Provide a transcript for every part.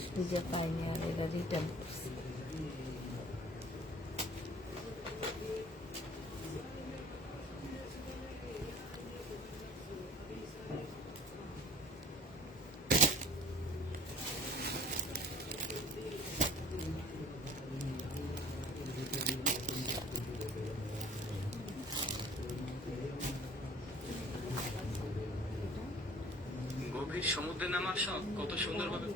জিনিস খুঁজে পাইনি আর এরা রিটার্ন করছে। গভীর সমুদ্রে নামার শখ কত সুন্দরভাবে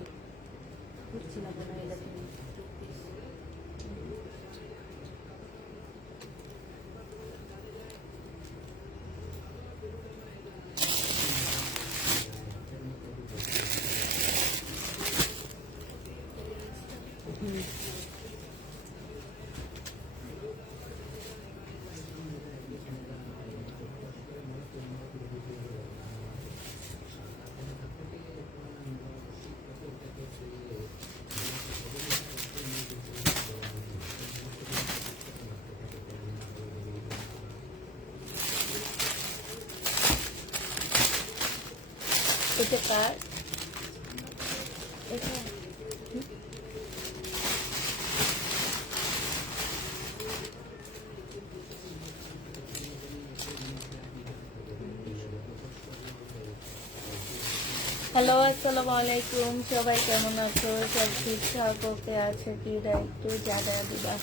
এটা কার? এটা হ্যালো, আসসালামু আলাইকুম। সবাই কেমন আছো? সব ঠিকঠাক ওকে আছে কি? একটু জায়গা দিবা।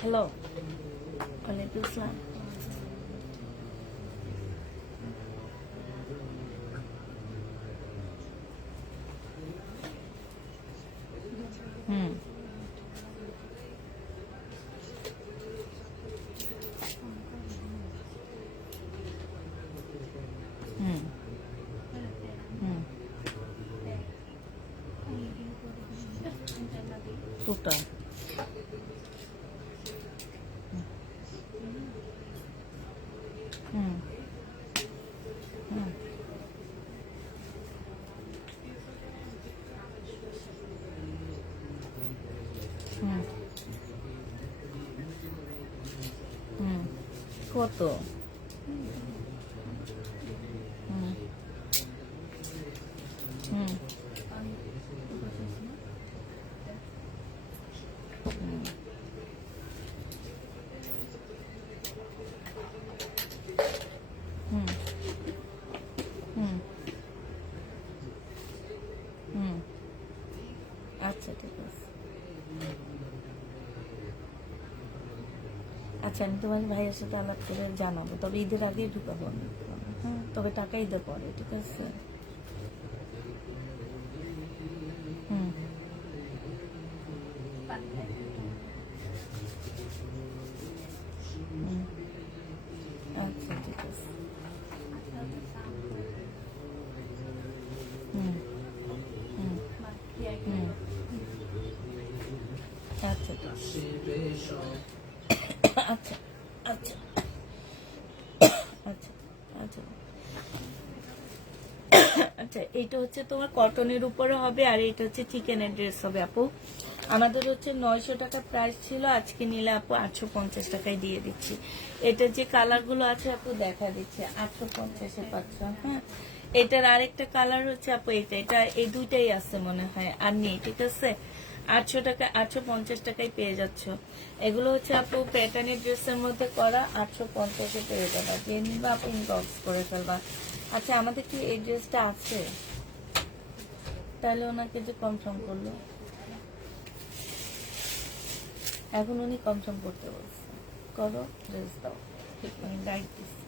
হ্যালো, ওয়ালাইকুম আসসালাম। হুম হুম হুম কোটা হুম হুম হুম হুম কত? হুম হুম হুম হুম হুম হুম আচ্ছা, ঠিক আছে। আচ্ছা, আমি তোমার ভাইয়ের সাথে আলাপ করে জানাবো, তবে ঈদের আগেই ঢুকাবো আমি। হ্যাঁ, তবে টাকা ঈদের পরে, ঠিক আছে? হুম হুম আচ্ছা, ঠিক আছে। হুম হুম হুম আচ্ছা আচ্ছা আচ্ছা আচ্ছা আচ্ছা, এটা হচ্ছে তোমার কটনের উপরে হবে, আর এটা হচ্ছে চিকেনের ড্রেস হবে আপু। আমাদের হচ্ছে 900 টাকা প্রাইস ছিল, আজকে নিলে আপু 850 টাকায় দিয়ে দিচ্ছি। এটা যে কালার গুলো আছে আপু দেখা দিচ্ছে 850-এ পাচ্ছ। হ্যাঁ, এটার আরেকটা কালার হচ্ছে আপু এটা, এই দুইটাই আছে মনে হয়, আর নেই, ঠিক আছে। 800 টাকা 850 টাকায় পেয়ে যাচ্ছ। এগুলো হচ্ছে আপু প্যাটার্নের ড্রেসের মধ্যে করা, 850-এ পেয়ে যাবা। যে নিবা আপু ইনবক্স করে ফেলবা। আচ্ছা, আমাদের কি এই ড্রেসটা আছে? তাহলে ওনাকে যে কনফার্ম করলো, এখন উনি কনফার্ম করতে বলছে, করো ড্রেস দাও, ঠিক আমি গাইড দিচ্ছি।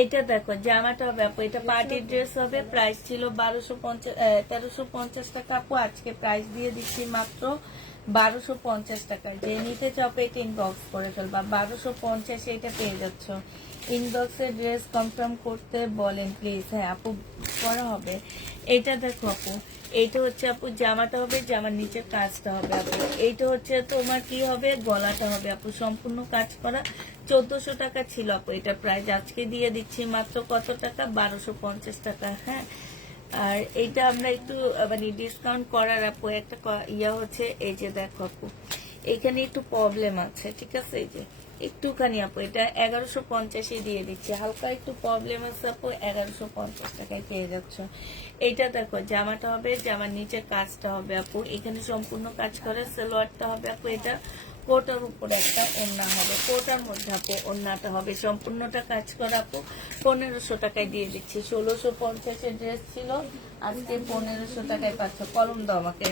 এইটা দেখো জামাটা হবে আপু, এটা পার্টির ড্রেস হবে। প্রাইস ছিল 1350 টাকা আপু, আজকে প্রাইস দিয়ে দিচ্ছি মাত্র 1250 টাকা। যে নিতে চাও এটা ইনবক্স করে ফেলবা, 1250 এটা পেয়ে যাচ্ছ। ইনবক্সে ড্রেস কনফার্ম করতে বলেন প্লিজ। হ্যাঁ আপু, করা হবে। এইটা দেখো আপু, এইটা হচ্ছে আপু জামাটা হবে, জামার নিচের কাজটা হবে আপু। এইটা হচ্ছে তোমার কি হবে, গলাটা হবে আপু, সম্পূর্ণ কাজ করা। 1400 টাকা ছিল আপু এটা প্রাইস, আজকে দিয়ে দিচ্ছি মাত্র কত টাকা, 1250 টাকা। হ্যাঁ, আর এইটা আমরা একটু মানে ডিসকাউন্ট করার আপু একটা ইয়া হচ্ছে, এই যে দেখো আপু এখানে একটু প্রবলেম আছে, ঠিক আছে। এই যে একটুখানি আপু এটা 1150 দিয়ে দিচ্ছি, হালকা একটু প্রবলেম আছে আপু, 1150 টাকায় পেয়ে যাচ্ছ। এইটা দেখো জামাটা হবে, জামার নিচে কাজটা হবে আপু, এখানে সম্পূর্ণ কাজ করে। সালোয়ারটা হবে আপু এটা কোটার উপরে একটা ওড়না হবে, কোটার মধ্যে আপু ওড়নাটা হবে সম্পূর্ণটা কাজ করা আপু। 1500 টাকায় দিয়ে দিচ্ছি। 1650-এর ড্রেস ছিল, আজকে 1500 টাকায় পাচ্ছ। কলম দাও আমাকে।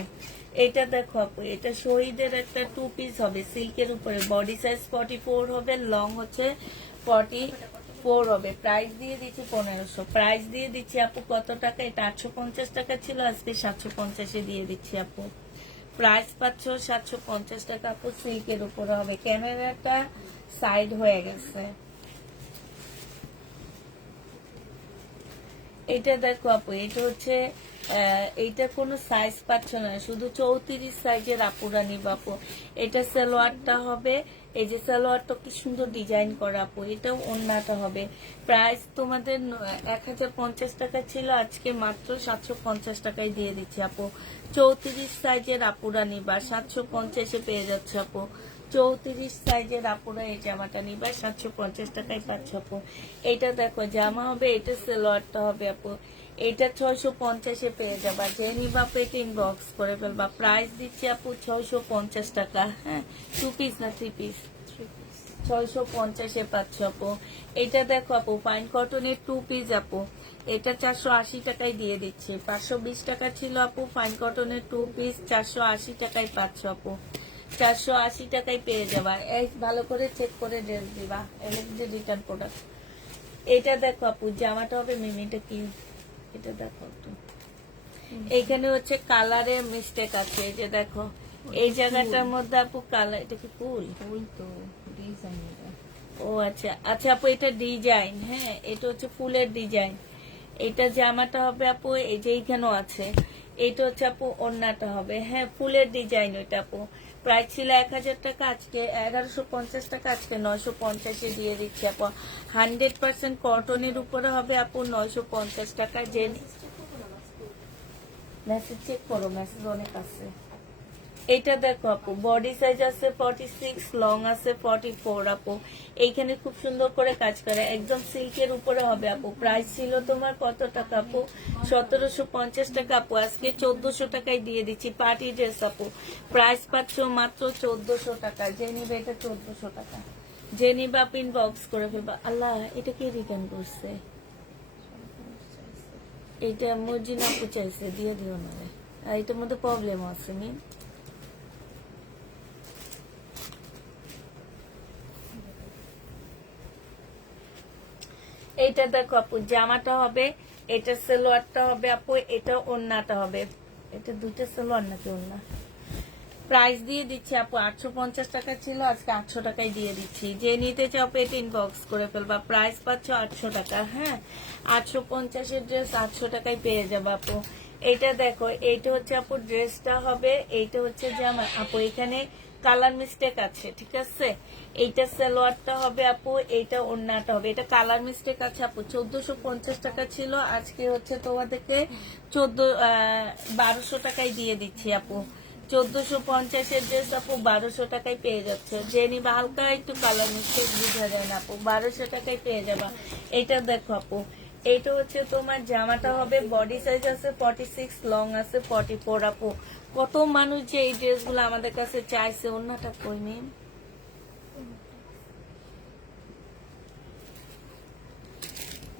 এটা দেখো আপু, এটা শহীদের একটা 2 পিস হবে সিল্কের উপরে, বডি সাইজ 44 হবে, লং হচ্ছে 44 হবে। প্রাইস দিয়ে দিচ্ছি 1500। প্রাইস দিয়ে দিচ্ছি আপু কত টাকা, এটা 850 টাকা ছিল, আজকে 750-এ দিয়ে দিচ্ছি আপু। প্রাইস পাচ্ছ 750 টাকা আপু, সিল্কের উপরে হবে। ক্যামেরাটা সাইড হয়ে গেছে। এটা দেখো আপু, এটা হচ্ছে এইটা কোনো সাইজ পাচ্ছ না, শুধু 34 সাইজের আপুরা নিবা আপু। এটা সালোয়ারটা হবে, এই যে সালোয়ারটা কি সুন্দর ডিজাইন করা আপু, এটাও ওড়নাটা হবে। প্রাইস তোমাদের 1050 টাকা ছিল, আজকে মাত্র 750 টাকায় দিয়ে দিচ্ছি আপু। 34 সাইজের আপুরা নিবা, 750-এ পেয়ে যাচ্ছে আপু। 34 সাইজের আপুরা এই জামাটা নিবা, 750 টাকায় পাচ্ছ আপু। এটা দেখো জামা হবে, এটা সালোয়ারটা হবে আপু, এটা 650-এ পেয়ে যাবা। যে নিবা আপু এটা ইনবক্স করে ফেলবা। প্রাইস দিচ্ছি আপু 650 টাকা। হ্যাঁ, 2 পিস না 3 পিস, 650-এ পাচ্ছ আপু। এটা দেখো আপু ফাইন কটনের 2 পিস আপু, এটা 480 টাকায় দিয়ে দিচ্ছি। 520 টাকা ছিল আপু, ফাইন কটনের 2 পিস 480 টাকায় পাচ্ছ আপু। 480 টাকায় পেয়ে যাবা। এই ভালো করে চেক করে ড্রেস দিবা, যে রিটার্ন প্রোডাক্ট। এটা দেখো আপু জামাটা হবে, মিমিটা কি, এটা দেখো একটু। এইখানে হচ্ছে কালারের মিস্টেক আছে, এই যে দেখো এই জায়গাটার মধ্যে আপু কালার, এটা কি ফুল, ফুল তো ডিজাইন এটা। ও আচ্ছা আচ্ছা আপু, এটা ডিজাইন। হ্যাঁ, এটা হচ্ছে ফুলের ডিজাইন। এটা জামাটা হবে আপু, এই যে এইখানেও আছে। এটা হচ্ছে আপু ওড়নাটা হবে। হ্যাঁ, ফুলের ডিজাইন ওইটা আপু। প্রাইস ছিল 1000 টাকা, আজকে 1150 টাকা, আজকে 950-এ দিয়ে দিচ্ছি আপু। 100% কটনের উপরে হবে আপু, 950 টাকা। যে মেসেজ চেক করো, মেসেজ অনেক আছে। এটা দেখো আপু বডি সাইজ আছে 46, লং আছে 44 আপু। এইখানে খুব সুন্দর করে কাজ করে, একদম সিল্কের উপরে হবে আপু। প্রাইস ছিল তোমার কত টাকা আপু, 1750 টাকা আপু, আজকে 1400 টাকায় দিয়ে দিচ্ছি। পার্টি ড্রেস আপু, প্রাইস পাচ্ছ মাত্র 1400 টাকা। যে নিবে এটা 1400 টাকা, যে নিবে আপনি ইনবক্স করে ফেলবা। আল্লাহ, এটা কে রিটার্ন করছে? এটা মর্জিনা আপু চাইছে, দিয়ে দিও না। আর এটার মধ্যে প্রবলেম আছে মিন। এইটা দেখো আপু জামাটা হবে, এটা সালোয়ারটা হবে আপু, এটা ওড়নাটা হবে। এটা দুটো সালোয়ার নাকি ওড়না? প্রাইস দিয়ে দিচ্ছি আপু 850 টাকা ছিল, আজকে 800 টাকায় দিয়ে দিচ্ছি। যে নিতে চাও এটা ইনবক্স করে ফেলবা। প্রাইস পাচ্ছ 800 টাকা। হ্যাঁ, 850-এর ড্রেস 800 টাকায় পেয়ে যাবে আপু। এইটা দেখো, এইটা হচ্ছে আপু ড্রেসটা হবে, এইটা হচ্ছে জামা আপু। এখানে কালার মিস্টেক আছে, ঠিক আছে। এইটা সালোয়ারটা হবে আপু, এইটা ওড়নাটা হবে। এটা কালার মিস্টেক আছে আপু। 1450 টাকা ছিল, আজকে হচ্ছে তোমাদেরকে 1200 টাকায় দিয়ে দিচ্ছি আপু। 1450-এর ড্রেস আপু 1200 টাকায় পেয়ে যাচ্ছে। যে নিবা, হালকা একটু কালার মিস্টেক বোঝা যায় না আপু, 1200 টাকায় পেয়ে যাবা। এইটা দেখো আপু, এইটা হচ্ছে তোমার জামাটা হবে, বডি সাইজ আছে 46, লং আছে 44 আপু। কত মানুষ যে এই ড্রেসগুলো আমাদের কাছে চাইছে। অন্যটা কই মেম,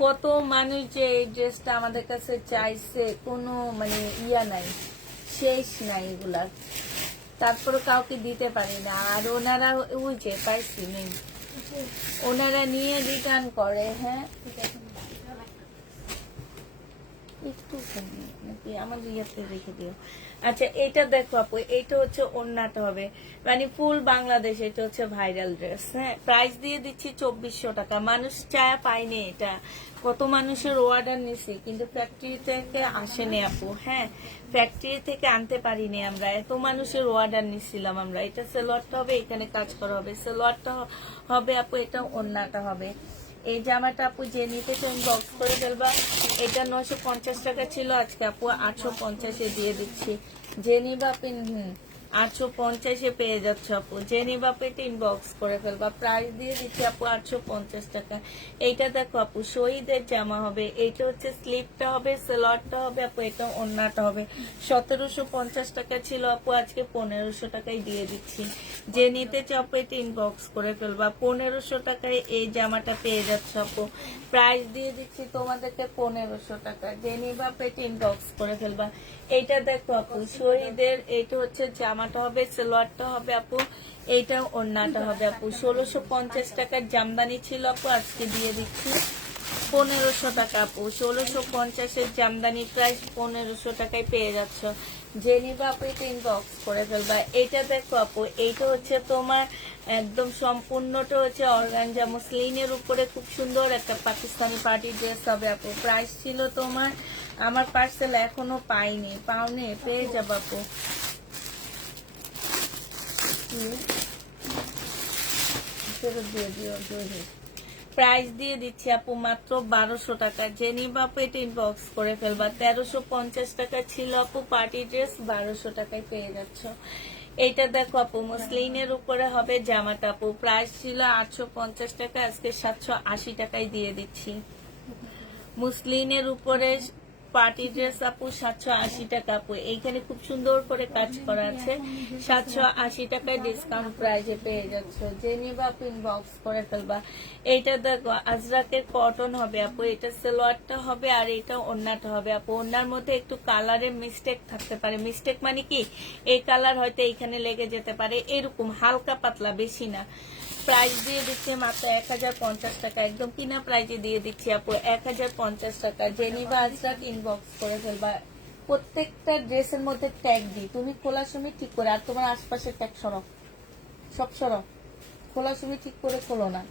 কত মানুষ যে এই ড্রেসটা আমাদের কাছে চাইছে, কোনো মানে ইয়া নাই, শেষ নাই এগুলার। তারপরে কাউকে দিতে পারি না। আর ওনারা ওই যে পাইছি মেম, ওনারা নিয়ে রিটার্ন করে। হ্যাঁ একটু নাকি আমার ইয়াতে রেখে দিও। আচ্ছা এটা দেখো আপু, এইটা হচ্ছে ওড়নাটা হবে, মানে ফুল বাংলাদেশ এটা হচ্ছে ভাইরাল ড্রেস। হ্যাঁ, প্রাইস দিয়ে দিচ্ছি 2400 টাকা। মানুষ চায়া পাইনি এটা, কত মানুষের অর্ডার নিছি, কিন্তু ফ্যাক্টরি থেকে আসেনি আপু। হ্যাঁ, ফ্যাক্টরি থেকে আনতে পারিনি আমরা, এত মানুষের অর্ডার নিছিলাম আমরা। এটা সালোয়ারটা হবে, এখানে কাজ করা হবে, সালোয়ারটা হবে আপু, এটা ওড়নাটা হবে। এই জামাটা আপু যে নিতে চাই বক্স করে ফেলবা। এটা 950 টাকা ছিল, আজকে আপু 850-এ দিয়ে দিচ্ছি। যে নিবা 850-এ পেয়ে যাচ্ছে আপু। যে নিবা পেটে ইনবক্স করে ফেলবা। প্রাইস দিয়ে দিচ্ছি আপু 850 টাকা। এইটা দেখো আপু, শহীদের জামা হবে, এইটা হচ্ছে স্লিপটা হবে, সালোয়ারটা হবে আপু, এটা ওড়নাটা হবে। 1750 টাকা ছিল আপু, আজকে 1500 টাকায় দিয়ে দিচ্ছি। যে নিতে চাও পেটে ইনবক্স করে ফেলবা। 1500 টাকায় এই জামাটা পেয়ে যাচ্ছে আপু। প্রাইস দিয়ে দিচ্ছি তোমাদেরকে 1500 টাকা। যে নিবা পেটে ইনবক্স করে ফেলবা। এইটা দেখো আপু, শহীদের, এইটা হচ্ছে জামাটা হবে, সালোয়ারটা হবে আপু, এইটা ওড়নাটা হবে আপু। 1650 টাকার জামদানি ছিল আপু, আজকে দিয়ে দিচ্ছি 1500 টাকা আপু। 1650-এর জামদানি প্রাইস 1500 টাকায় পেয়ে যাচ্ছ। যে নিবা আপু এটা ইনবক্স করে ফেলবা। এইটা দেখো আপু, এইটা হচ্ছে তোমার একদম সম্পূর্ণটা হচ্ছে অর্গানজা মুসলিনের উপরে খুব সুন্দর একটা পাকিস্তানি পার্টি ড্রেস হবে আপু। প্রাইস ছিল তোমার, আমার পার্সেল এখনো পাইনি, পাওনি, পেয়ে যাবো আপু। ফেরত দিয়ে দিও জরুরি। প্রাইস দিয়ে দিচ্ছি আপু মাত্র 1200 টাকা। যে নিবা আপু এটা ইনবক্স করে ফেলবা। 1350 টাকা ছিল আপু পার্টি ড্রেস, 1200 টাকায় পেয়ে যাচ্ছ। এইটা দেখো আপু, মুসলিনের উপরে হবে জামাটা আপু। প্রাইস ছিল 850 টাকা, আজকে 780 টাকায় দিয়ে দিচ্ছি। মুসলিনের উপরে পার্টি ড্রেস আপু 780 টাকা আপু। এইখানে খুব সুন্দর করে কাজ করা আছে, 780 টাকায় ডিসকাউন্ট প্রাইজে পেয়ে যাচ্ছ। যে নিবা আপু ইনবক্স করে ফেলবা। এইটা দেখো আজরাকের কটন হবে আপু, এটা সালোয়ারটা হবে আর এটা ওড়নাটা হবে আপু। ওড়নার মধ্যে একটু কালারের মিস্টেক থাকতে পারে, মিস্টেক মানে কি, এই কালার হয়তো এইখানে লেগে যেতে পারে, এরকম হালকা পাতলা, বেশি না। প্রাইস দিয়ে দিচ্ছি মাত্র 1050 টাকা, একদম কিনা প্রাইজে দিয়ে দিচ্ছি আপু 1050 টাকা। জেনিভা আজরাক ইনবক্স করে ফেলবা। প্রত্যেকটা ড্রেসের মধ্যে ট্যাগ দিই, তুমি খোলার সময় ঠিক করে, আর তোমার আশপাশে ট্যাগ সরো, সব সরো, খোলার সময় ঠিক করে খোলো না।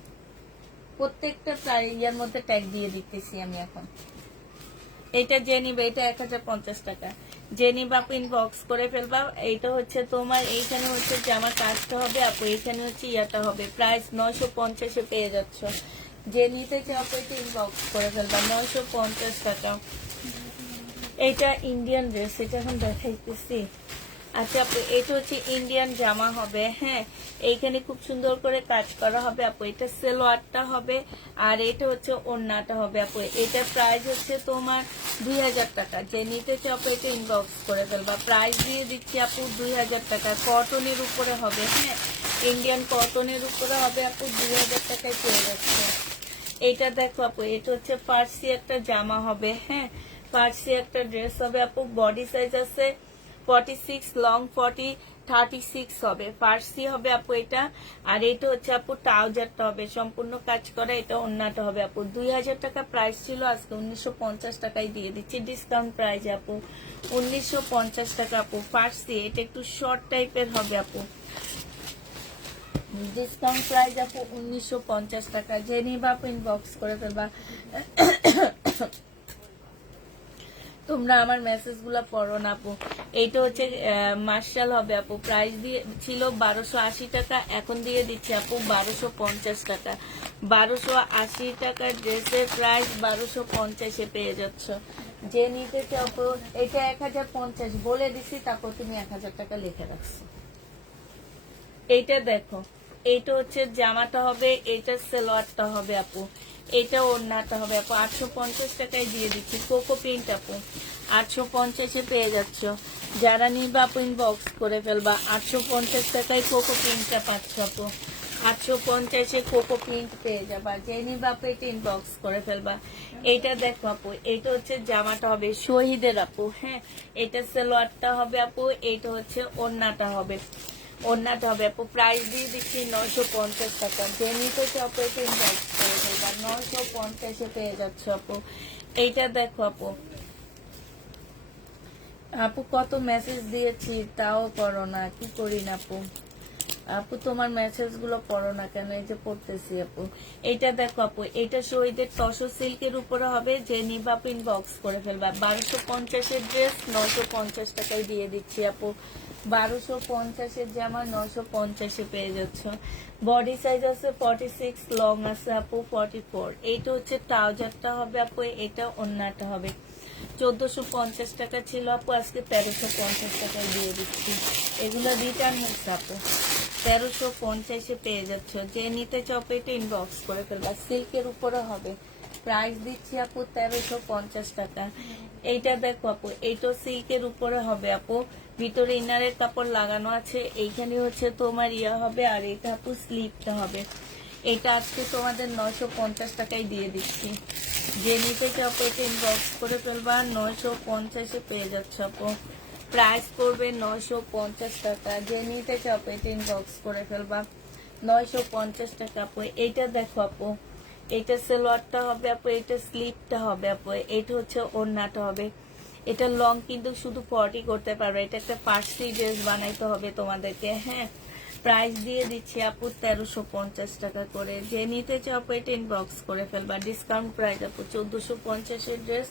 প্রত্যেকটা ইয়ার মধ্যে ট্যাগ দিয়ে দিতেছি আমি এখন। এটা জেনিবা, এটা 1050 টাকা। জেনিবা আপু ইনবক্স করে ফেলবা। এইটা হচ্ছে তোমার, এইখানে হচ্ছে জামার কাজটা হবে আপু, এইখানে হচ্ছে ইয়াটা হবে। প্রাইস 950-এ পেয়ে যাচ্ছ। যে নিতে চাও আপু এটা ইনবক্স করে ফেলবা। 950 টাকা। এটা ইন্ডিয়ান ড্রেস, এটা এখন দেখাইতেছি। আচ্ছা আপু, এটা হচ্ছে ইন্ডিয়ান জামা হবে। হ্যাঁ, এইখানে খুব সুন্দর করে কাজ করা হবে আপু। এটা সালোয়ারটা হবে আর এটা হচ্ছে ওড়নাটা হবে আপু। এটা প্রাইস হচ্ছে তোমার 2000 টাকা। যে নিতে চাও আপু এটা ইনবক্স করে ফেলবা। প্রাইস দিয়ে দিচ্ছি আপু 2000 টাকা। কটনের উপরে হবে, হ্যাঁ, ইন্ডিয়ান কটনের উপরে হবে আপু, 2000 টাকায় পেয়ে যাচ্ছে। এটা দেখো আপু, এটা হচ্ছে ফার্সি একটা জামা হবে। হ্যাঁ, ফার্সি একটা ড্রেস হবে আপু। বডি সাইজ আছে 46, লং 40, 36 হবে। ফার্সি হবে আপু এটা। আর এটা হচ্ছে আপু ট্রাউজারটা হবে, সম্পূর্ণ কাজ করা। এটা ওড়নাটা হবে আপু। 2000 টাকা প্রাইস ছিল, আজকে 1950 টাকায় দিয়ে দিচ্ছি ডিসকাউন্ট প্রাইস আপু। 1950 টাকা আপু। ফার্সি, এটা একটু শর্ট টাইপের হবে আপু। ডিসকাউন্ট প্রাইস আপু 1950 টাকা। যে নিবা আপু ইনবক্স করে ফেলবা। তো তোমরা আমার মেসেজগুলো পড়ো না আপু। এইটা হচ্ছে মার্শাল হবে আপু, প্রাইস দিয়ে ছিল 1280 টাকা, এখন দিয়ে দিচ্ছি আপু 1250 টাকা। 1280 টাকার ড্রেসের প্রাইস 1250-এ পেয়ে যাচ্ছ। যে নিতে চাও আপু, এটা 1050 বলে দিছি, তারপর তুমি 1000 টাকা লিখে রাখছো। এইটা দেখো, এইটা হচ্ছে জামাটা হবে, এইটা সালোয়ারটা হবে আপু, এটা ওড়নাটা হবে আপু। 850 টাকায় দিয়ে দিচ্ছি, কোকো প্রিন্ট আপু, 850-এ পেয়ে যাচ্ছ। যারা নিবা আপু ইনবক্স করে ফেলবা। 850 টাকায় কোকো প্রিন্টটা পাচ্ছ আপু, 850-এ কোকো প্রিন্ট পেয়ে যাবা। যে নিবা আপু এটা ইনবক্স করে ফেলবা। এইটা দেখো আপু, এইটা হচ্ছে জামাটা হবে শহীদের আপু, হ্যাঁ, এটা সালোয়ারটা হবে আপু, এইটা হচ্ছে ওড়নাটা হবে, ওড়নাটা হবে আপু। প্রাইস দিয়ে দিচ্ছি 950 টাকা। যে নিতে চাও আপু এটা ইনবক্স করে ফেলবা, 950-এ পেয়ে যাচ্ছ আপু। এইটা দেখো আপু, আপু কত মেসেজ দিয়েছি তাও পড়ো না, কি করি না আপু? আপু তোমার মেসেজ গুলো পড়ো না কেন? এই যে পড়তেছি আপু। এইটা দেখো আপু, এটা শহীদের তসর সিল্কের উপরে হবে। যে নিবা আপু ইনবক্স করে ফেলবা। 1250-এর ড্রেস 950 টাকায় দিয়ে দিচ্ছি আপু। 1250-এর জামা 950-এ পেয়ে যাচ্ছ। বডি সাইজ আছে 46, লং আছে আপু 44। এইটা হচ্ছে ট্রাউজারটা হবে আপু, এটা ওড়নাটা হবে। 1450 টাকা ছিল আপু, আজকে 1350 টাকায় দিয়ে দিচ্ছি। এগুলো রিটার্ন হচ্ছে আপু, 1350-এ পেয়ে যাচ্ছ। যে নিতে চাও এটা ইনবক্স করে ফেলবা। সিল্কের উপরে হবে, প্রাইস দিচ্ছি আপু 1350 টাকা। এইটা দেখো আপু, এইটা সিল্কের উপরে হবে আপু, ভিতরে ইনারের কাপড় লাগানো আছে। এইখানে হচ্ছে তোমার ইয়া হবে, আর এটা আপু স্লিপটা হবে। এটা আজকে তোমাদের 950 টাকায় দিয়ে দিচ্ছি। যে নিতে চাও এটা ইনবক্স করে ফেলবা। 950-এ পেয়ে যাচ্ছ আপু, প্রাইস পড়বে 950 টাকা। যে নিতে চাও এটা ইনবক্স করে ফেলবা। 950 টাকা আপু। এইটা দেখো আপু, এটা সালোয়ারটা হবে আপু, এটা স্লিপটা হবে আপু, এটা হচ্ছে ওড়নাটা হবে। এটা লং কিন্তু শুধু 40 করতে পারবে, এটা একটা পার্সি ড্রেস বানাইতে হবে তোমাদেরকে, হ্যাঁ। প্রাইস দিয়ে দিচ্ছি আপু 1350 টাকা করে। যে নিতে চাও আপু এটা ইনবক্স করে ফেলবা। ডিসকাউন্ট প্রাইস আপু, 1450-এর ড্রেস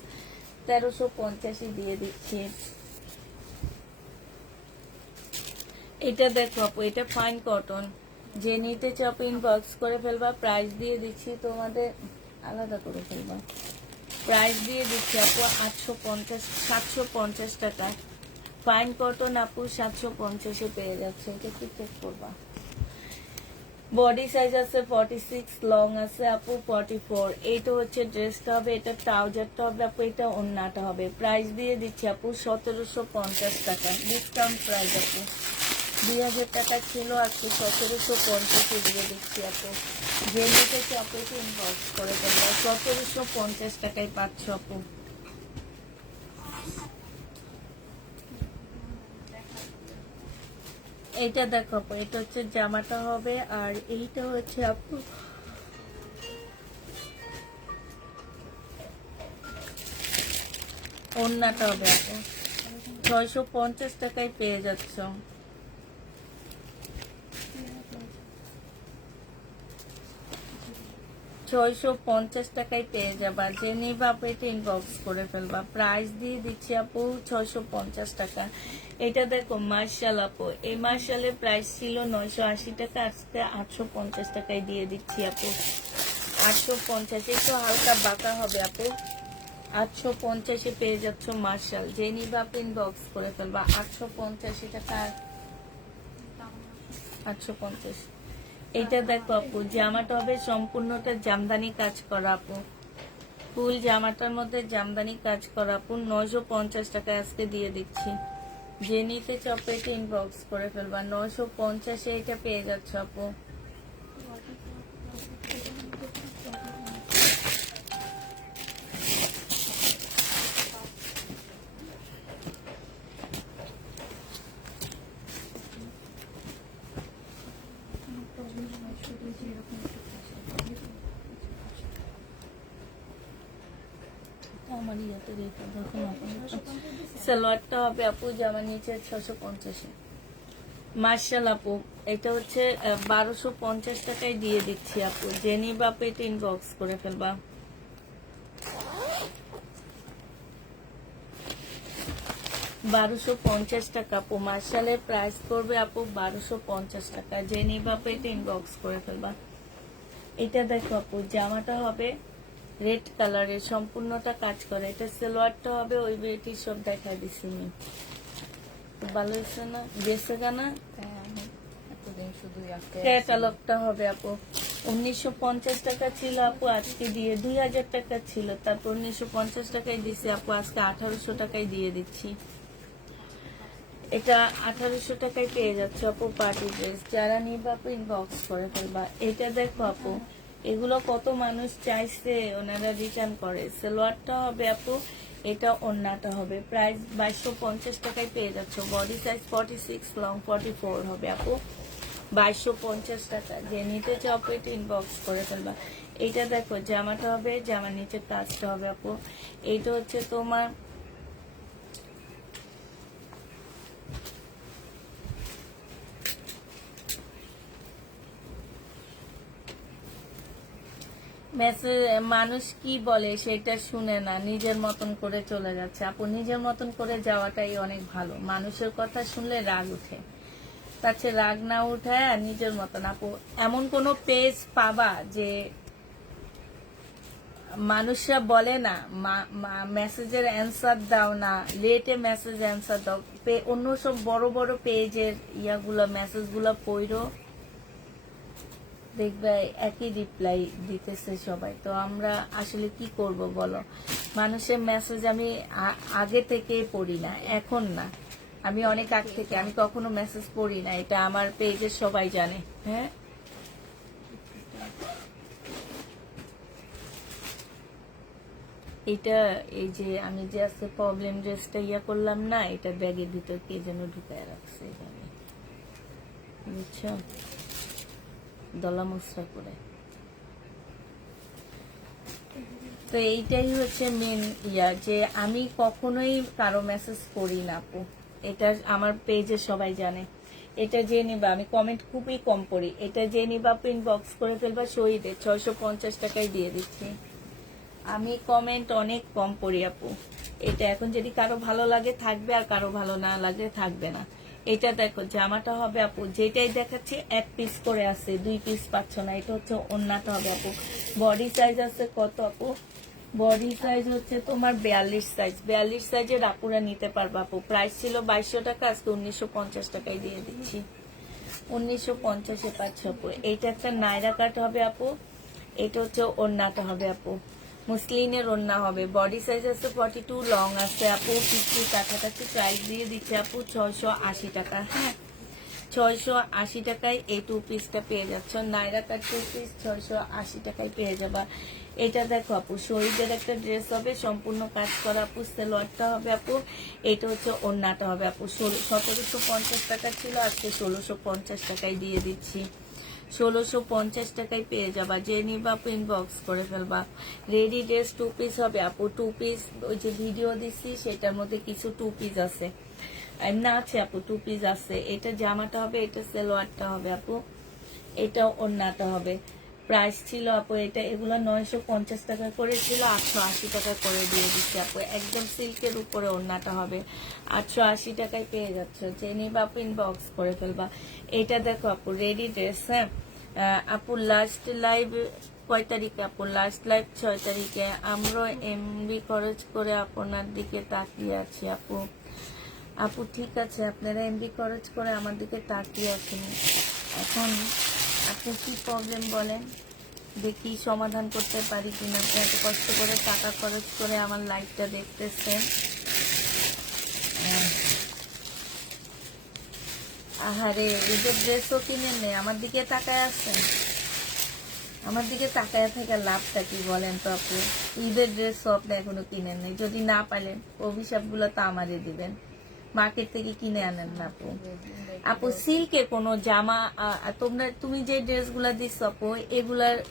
1350-এ দিয়ে দিচ্ছি। এটা দেখো আপু, এটা ফাইন কটন। যে নিতে চাও আপু ইনবক্স করে ফেলবা। প্রাইস দিয়ে দিচ্ছি তোমাদের, আলাদা করে ফেলবা। প্রাইস দিয়ে দিচ্ছি আপু 750 টাকা। ফাইন কটন আপু 750-এ পেয়ে যাচ্ছে। এটা কি চেক করবা। বডি সাইজ আছে 46, লং আছে আপু 44। এইটা হচ্ছে ড্রেসটা হবে, এটা ট্রাউজারটা হবে আপু, এটা ওড়নাটা হবে। প্রাইস দিয়ে দিচ্ছি আপু 1750 টাকা। ডিসকাউন্ট প্রাইস আপু, 2000 টাকা ছিল, আজকে 1750-এ দিয়ে দিচ্ছি আপু। যে নিতে আপু এটা ইনবক্স করে ফেলবো। 1750 টাকায় পাচ্ছ আপু। এইটা দেখো আপু, এটা হচ্ছে জামাটা হবে, আর এইটা হচ্ছে আপু ওড়নাটা হবে আপু। 650 টাকায় পেয়ে যাচ্ছ। 650 টাকায় পেয়ে যাবা। যে নিবা আপু এটা ইনবক্স করে ফেলবা। প্রাইস দিয়ে দিচ্ছি আপু 650 টাকা। এটা দেখো মার্শাল আপু, এই মার্শালের প্রাইস ছিল 980 টাকা, আজকে 850 টাকায় দিয়ে দিচ্ছি আপু। 850, একটু হালকা বাঁকা হবে আপু। 850-এ পেয়ে যাচ্ছ মার্শাল। যে নিবা আপু ইনবক্স করে ফেলবা। 850 টাকা, 850। এইটা দেখো আপু, জামাটা হবে সম্পূর্ণটা জামদানি কাজ করা আপু, ফুল জামাটার মধ্যে জামদানি কাজ করা আপু। 950 টাকা আজকে দিয়ে দিচ্ছি। যে নিতে চাও এটা ইনবক্স করে ফেলবা। 950-এ এটা পেয়ে যাচ্ছ আপু। আমার ইয়াতে রেখে দেখো না, সালোয়ারটা হবে আপু জামা নিচে 650-এ। মার্শাল আপু, এটা হচ্ছে 1250 টাকায় দিয়ে দিচ্ছি আপু। যে নিবা আপু এটা ইনবক্স করে ফেলবা। 1250 টাকা আপু। মার্শালের প্রাইস করবে আপু 1250 টাকা। যে নিবা আপু এটা ইনবক্স করে ফেলবা। এটা দেখো আপু, জামাটা হবে রেড কালারের, সম্পূর্ণটা কাজ করে। এটা সালোয়ারটা হবে ওই বেটি সব দেখা দিছি আমি। তো ভালো হয়েছে না, গেছে গানা। এতদিন শুধু ক্যাটালগটা হবে আপু 1950 টাকা ছিল আপু, আজকে দিয়ে 2000 টাকা ছিল, তারপর 1950 টাকায় দিছি আপু, আজকে 1800 টাকায় দিয়ে দিচ্ছি। এটা 1800 টাকায় পেয়ে যাচ্ছে আপু পার্টি ড্রেস। যারা নিবা আপু ইনবক্স করে ফেলবা। এটা দেখো আপু, এগুলো কত মানুষ চাইছে, ওনারা রিটার্ন করে। সালোয়ারটা হবে আপু, এটা ওন্নাটা হবে। প্রাইস 2250 টাকায় পেয়ে যাচ্ছে। বডি সাইজ 46, লং 44 হবে আপু, 2250 টাকা। যে নিতে চাও আপু এটা ইনবক্স করে ফেলবা। এইটা দেখো, জামাটা হবে, জামার নিচে কাজটা হবে আপু। এইটা হচ্ছে তোমার মেসেজ। মানুষ কি বলে সেটা শুনে না, নিজের মতন করে চলে যাচ্ছে আপু। নিজের মতন করে যাওয়াটাই অনেক ভালো। মানুষের কথা শুনলে রাগ উঠে, তার চেয়ে রাগ না উঠায় নিজের মতন আপু। এমন কোন পেজ পাবা যে মানুষরা বলে না মেসেজের অ্যান্সার দাও না, লেটে মেসেজ অ্যান্সার দাও। অন্য সব বড় বড় পেজের ইয়াগুলো মেসেজগুলো পড়ো, দেখবে একই রিপ্লাই দিতেছে সবাই। তো আমরা আসলে কি করব বলো? মানুষের মেসেজ আমি আগে থেকে পড়ি না, এখন না, আমি অনেক আগ থেকে। আমি কখনো মেসেজ পড়ি না, এটা আমার পেজের সবাই জানে। হ্যাঁ, এটা এই যে আমি যে আজকে প্রবলেম ড্রেসটা ইয়া করলাম না, এটা ব্যাগের ভিতর কে যেন ঢুকায় রাখছে এখানে, বুঝছো, দলা মুসরা করে। তো এইটাই হচ্ছে মেন ইয়া, যে আমি কখনোই কারো মেসেজ করি না আপু। এটা আমার পেজে সবাই জানে। এটা যে নিবা, আমি কমেন্ট খুবই কম পড়ি। এটা যে নিবা আপু ইনবক্স করে ফেলবা। শহীদে 650 টাকায় দিয়ে দিচ্ছি। আমি কমেন্ট অনেক কম পড়ি আপু। এটা এখন যদি কারো ভালো লাগে থাকবে, আর কারো ভালো না লাগে থাকবে না। এটা দেখো, জামাটা হবে আপু, যেটাই দেখাচ্ছে এক পিস করে আছে, 2 পিস পাচ্ছ না। এটা হচ্ছে ওন্নাটা হবে আপু। বডি সাইজ আছে কত আপু? বডি সাইজ হচ্ছে তোমার 42 সাইজ। 42 সাইজের আপুরা নিতে পারবা আপু। প্রাইস ছিল 2200 টাকা, আজকে 1950 টাকায় দিয়ে দিচ্ছি। 1950-এ পাচ্ছ আপু। এইটা একটা নাইরা কাট হবে আপু। এটা হচ্ছে ওন্নাটা হবে আপু, মুসলিনের ওন্না হবে। বডি সাইজ আছে 42, লং আছে আপু 50 কাছাকাছি। প্রাইস দিয়ে দিচ্ছে আপু 680 টাকা। হ্যাঁ, 680 টাকায় এই 2 পিসটা পেয়ে যাচ্ছ। নাইরা কাট 2 পিস 680 টাকায় পেয়ে যাবা। এটা দেখো আপু, শহীদের একটা ড্রেস হবে, সম্পূর্ণ কাজ করা আপু। সালোয়ারটা হবে আপু, এটা হচ্ছে ওন্নাটা হবে আপু। 1750 টাকা ছিল, আজকে 1650 টাকায় দিয়ে দিচ্ছি। 1650 টাকায় পেয়ে যাবা। যে নিবা আপু ইনবক্স করে ফেলবা। রেডি ড্রেস 2 পিস হবে আপু। 2 পিস ওই যে ভিডিও দিচ্ছি সেটার মধ্যে কিছু 2 পিস আছে, না আছে আপু, 2 পিস আছে। এটা জামাটা হবে, এটা সালোয়ারটা হবে আপু, এটা ওন্নাটা হবে। প্রাইস ছিল আপু, এটা এগুলো 950 টাকা করে ছিল, 880 টাকা করে দিয়ে দিচ্ছি আপু। একদম সিল্কের উপরে ওন্নাটা হবে, 880 টাকায় পেয়ে যাচ্ছ। যে নিবা আপু ইনবক্স করে ফেলবা। এটা দেখো আপু, রেডি ড্রেস। হ্যাঁ আপু, লাস্ট লাইভ কয় তারিখে আপু? লাস্ট লাইভ 6 তারিখে। আমরা এমবি খরচ করে আপনার দিকে তাকিয়ে আছি আপু। আপু ঠিক আছে, আপনারা এমবি খরচ করে আমার দিকে তাকিয়ে আছেন। এখন আপনি কি প্রবলেম বলেন, দেখি সমাধান করতে পারি কিনা। আপনি এত কষ্ট করে টাকা খরচ করে আমার লাইভটা দেখতেছেন। আহারে, ঈদের ড্রেসও কিনে নেই, আমার দিকে তাকায় আসছেন। আমার দিকে তাকায় থেকে লাভটা কি বলেন তো আপু? ঈদের ড্রেসও আপনি এখনো কিনেন নেই। যদি না পারেন অভিশাপগুলো তো আমারই দিবেন, মার্কেট থেকে কিনে আনেন না আপু। আপু সিল্কে কোনো জামা, তুমি যে ড্রেসগুলা দিচ্ছ আপু,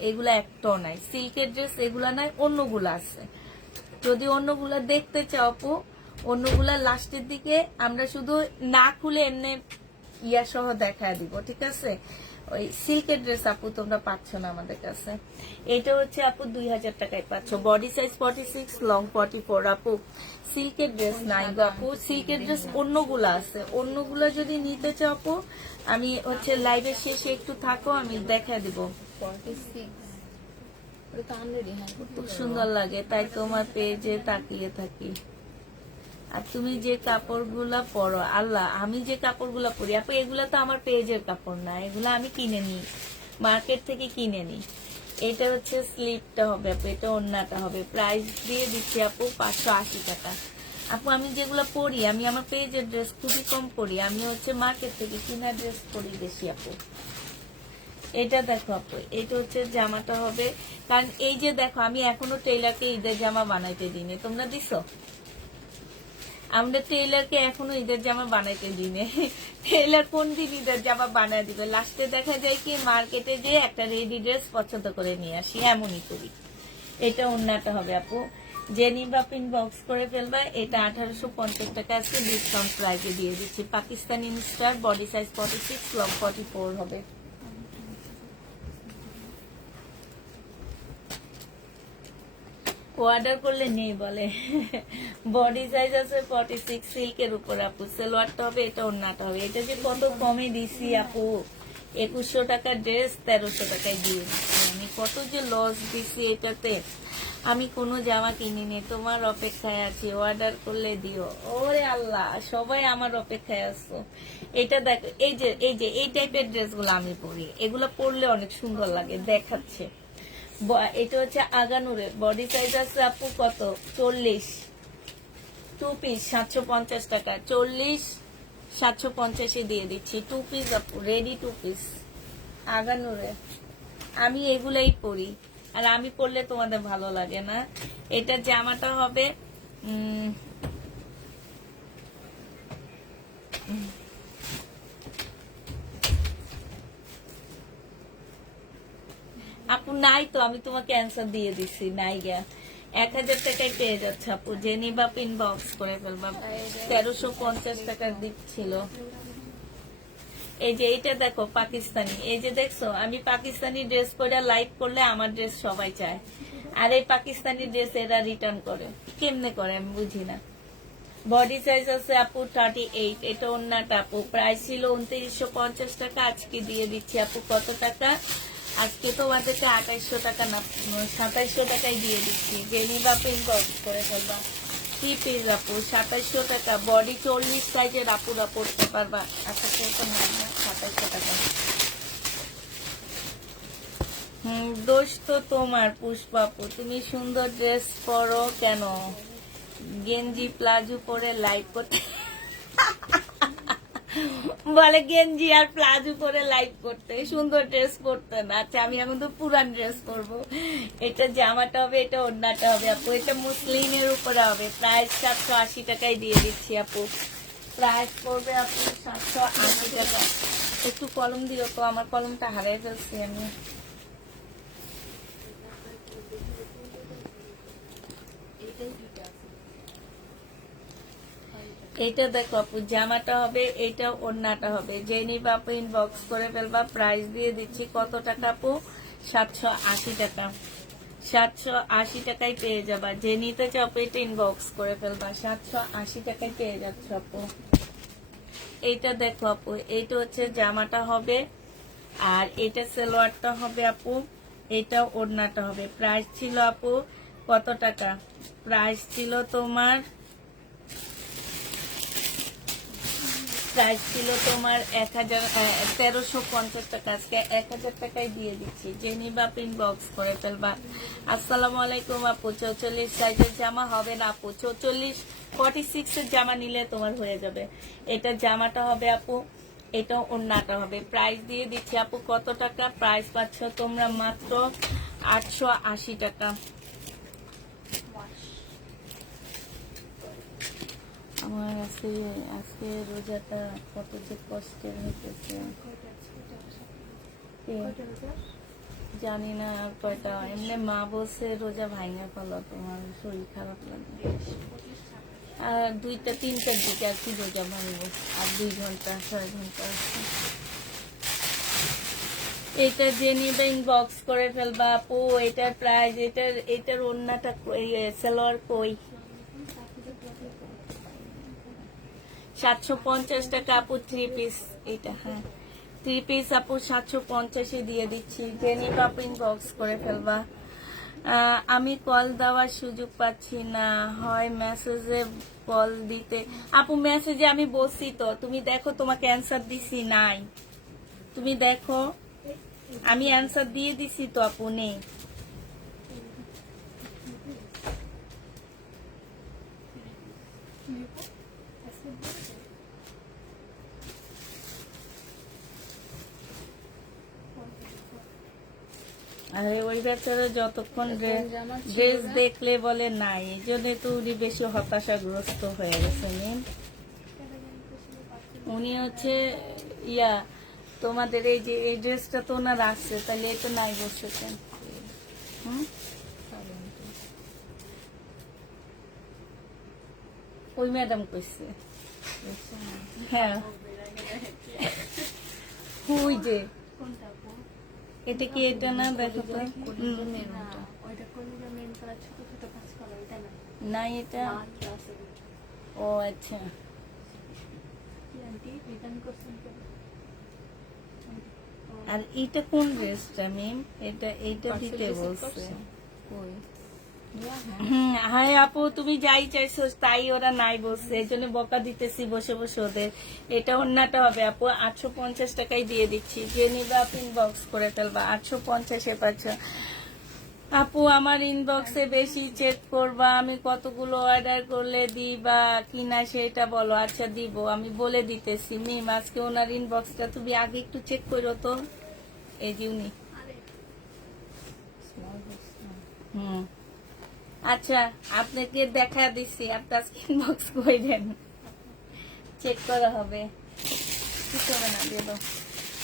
এগুলা একটাও নাই। সিল্কের ড্রেস এগুলা নাই, অন্যগুলা আছে। যদি অন্যগুলা দেখতে চাও আপু, অন্যগুলা লাস্টের দিকে আমরা শুধু না খুলে এমনি ইয়া সহ দেখা দিব, ঠিক আছে? ওই সিল্কের ড্রেস আপু তোমরা পাচ্ছ না আমাদের কাছে। এটা হচ্ছে আপু 2000 টাকায় পাচ্ছ, বডি সাইজ 46, লং 44 আপু। সিল্কের ড্রেস নাই গো আপু, সিল্কের ড্রেস অন্যগুলো আছে, অন্যগুলো যদি নিতে চাও আপু আমি হচ্ছে লাইভের শেষে একটু থাকো, আমি দেখা দিব। 46 ওটা তো আনরেডি। হ্যাঁ খুব সুন্দর লাগে, তাই তোমার পেজে তাকিয়ে থাকি। আর তুমি যে কাপড়গুলা পরো, আল্লাহ, আমি যে কাপড়গুলা পরি আপু এগুলা তো আমার পেজের কাপড় না, এগুলা আমি কিনে নিই, মার্কেট থেকে কিনে নিই। এটা হচ্ছে স্লিপটা হবে আপু, এটা ওড়নাটা হবে। প্রাইস দিয়ে দিচ্ছি আপু 580 টাকা। আপু আমি যেগুলো পরি, আমি আমার পেজের ড্রেস খুবই কম পরি, আমি হচ্ছে মার্কেট থেকে কিনা ড্রেস পরি বেশি আপু। এটা দেখো আপু, এটা হচ্ছে জামাটা হবে, কারণ এই যে দেখো আমি এখনো টেইলারকে ঈদের জামা বানাইতে দিইনি, তোমরা দিছো? আমরা টেইলারকে এখনো ঈদের জামা বানাইতে দিনে। টেইলার কোন দিন ঈদের জামা বানায় দিবে? লাস্টে দেখা যায় কি মার্কেটে যে একটা রেডি ড্রেস পছন্দ করে নিয়ে আসি, এমনই করি। এটা ওড়নাটা হবে আপু, যে নিবা পিন বক্স করে ফেলবা। এটা 1850 টাকা আছে, ডিসকাউন্ট প্রাইসে দিয়ে দিচ্ছি। Pakistani star, body size 46, long 44 হবে। অর্ডার করলে নেই বলে। বডি সাইজ আছে 46, সিল্কের উপর আপু। সালোয়ারটা হবে, এটা ওড়নাটা হবে। এটা যে কত কমে দিছি আপু, 2100 টাকার ড্রেস 1300 টাকায় দিয়ে দিচ্ছি আমি। কত যে লস দিছি এটাতে। আমি কোনো জামা কিনিনি, তোমার অপেক্ষায় আছি, অর্ডার করলে দিও। ওরে আল্লাহ, সবাই আমার অপেক্ষায় আছো। এটা দেখো, এই টাইপের ড্রেসগুলো আমি পরি, এগুলো পরলে অনেক সুন্দর লাগে, দেখাচ্ছে। এটা হচ্ছে আগানুরের, বডি সাইজ আছে আপু কত 40, 2 পিস 750 টাকা, 40 750 দিয়ে দিচ্ছি। 2 পিস আপু, রেডি 2 পিস আগানুরের। আমি এগুলাই পরি, আর আমি পরলে তোমাদের ভালো লাগে না। এটা জামাটা হবে আপু নাই তো, আমি তোমাকে অ্যান্সার দিয়ে দিছি, নাই গা। 1000 টাকায় পেয়ে যাচ্ছে আপু, যে নিবা পিন বক্স করে ফেলবা। 1350 টাকার দিচ্ছিল। এই যে এটা দেখো পাকিস্তানি, এই যে দেখছো আমি পাকিস্তানি ড্রেস পরে লাইভ করলে আমার ড্রেস সবাই চায়, আর এই পাকিস্তানি ড্রেস এরা রিটার্ন করে, কেমনে করে আমি বুঝি না। বডি সাইজ আছে আপু 38, এটা ওড়নাটা আপু। প্রাইস ছিল 2950 টাকা, আজকে দিয়ে দিচ্ছি আপু কত টাকা? আজকে তোমাদেরকে 2800 টাকা না 2700 টাকায় দিয়ে দিচ্ছি। যে নিবা পিন বক্স করে ফেলবা। কি পিস আপু, 2700 টাকা। বডি 40 সাইজের আপুরা পড়তে পারবা। আচ্ছা সেটা না, 2700 টাকা। দোষ তো তোমার পুষ্পা আপু, তুমি সুন্দর ড্রেস পরো কেন? গেঞ্জি প্লাজো পরে লাইভ করতে বলে, গেঞ্জি আর প্লাজো পরে লাইভ করতে, সুন্দর ড্রেস পরতে না। আচ্ছা আমি এখন তো পুরান ড্রেস পরবো। এটা জামাটা হবে, এটা ওড়নাটা হবে আপু। এটা মুসলিমের উপরে হবে। প্রাইস 780 টাকায় দিয়ে দিচ্ছি আপু। প্রাইস পড়বে আপু 780 টাকা। একটু কলম দিও তো, আমার কলমটা হারিয়ে ফেলছি আমি। এইটা দেখো আপু, জামাটা হবে, এটা ওড়নাটা হবে। যে নিবা আপু ইনবক্স করে ফেলবা। প্রাইস দিয়ে দিচ্ছি কত টাকা আপু? 780 টাকা। 780 টাকায় পেয়ে যাবা। যে নিতে চাও আপু এটা ইনবক্স করে ফেলবা। 780 টাকায় পেয়ে যাচ্ছ আপু। এইটা দেখো আপু, এইটা হচ্ছে জামাটা হবে, আর এটা সালোয়ারটা হবে আপু, এটা ওড়নাটা হবে। প্রাইস ছিল আপু কত টাকা? প্রাইস ছিল তোমার 1350 টাকা। আজকে 1000 টাকায় দিয়ে দিচ্ছি। যে নিবা পিন বক্স করে ফেলবা। আসসালামু আলাইকুম আপু। 44 সাইজের জামা হবে না আপু, 46 এর জামা নিলে তোমার হয়ে যাবে। এটা জামাটা হবে আপু, এটা ওড়নাটা হবে। প্রাইস দিয়ে দিচ্ছি আপু কত টাকা? প্রাইস পাচ্ছ তোমরা মাত্র 880 টাকা। আমার আজকে রোজাটা কত যে কষ্টের হইতেছে জানি না কয়টা। এমনি মা বলছে রোজা ভাঙা ফেলো, তোমার শরীর খারাপ লাগে। আর 2টা-3টার দিকে আর কি রোজা ভাঙবো, আর 2 ঘন্টা 6 ঘন্টা আছে। এটা যে নিবে ইনবক্স করে ফেলবা আপু। এটার প্রাইস, এটার ওন্নাটা সালোয়ার কই? 750 টাকা আপু 3 পিস। এটা হ্যাঁ 3 পিস আপু 750 দিয়ে দিচ্ছি। যে নিবে আপু ইনবক্স করে ফেলবা। আমি কল দেওয়ার সুযোগ পাচ্ছি না, হয় মেসেজে কল দিতে। আপু মেসেজে আমি বলছি তো, তুমি দেখো তোমাকে অ্যান্সার দিছি নাই, তুমি দেখো আমি অ্যান্সার দিয়ে দিছি তো আপু। নেই আরে ওই বেচারা যতক্ষণ ড্রেস দেখলে বলে নাই, এই জন্য তো উনি বেশি হতাশাগ্রস্ত হয়ে গেছে। উনি হচ্ছে ইয়া তোমাদের এই যে এই ড্রেসটা তো ওনার আসছে, তাহলে এটা নাই বসেছেন। ওই ম্যাডাম কইছে হ্যাঁ ওই যে এটা কি এটা না দেখো তো। না এটা ও আচ্ছা আর এটা কোন ড্রেসটা ম্যাম? এটা দিতে বলছে। হ্যাঁ আপু তুমি যাই চাইছো তাই ওরা নাই বলছে, এই জন্য বকা দিতেছি বসে বসে ওদের। এটা অন্যটা হবে আপু 850 টাকায় দিয়ে দিচ্ছি। যে নিবা আপু ইনবক্স করে ফেলবা। 850 পাচ্ছ আপু। আমার ইনবক্সে বেশি চেক করবা, আমি কতগুলো অর্ডার করলে দিবা কিনা সেটা বলো। আচ্ছা দিব, আমি বলে দিতেছি মিম। আজকে ওনার ইনবক্সটা তুমি আগে একটু চেক করো তো। এই যে উনি আচ্ছা আপনাকে দেখা দিচ্ছি, আপনার ইনবক্স করে দেন, চেক করা হবে। কিছু হবে না, দিয়ে দাও।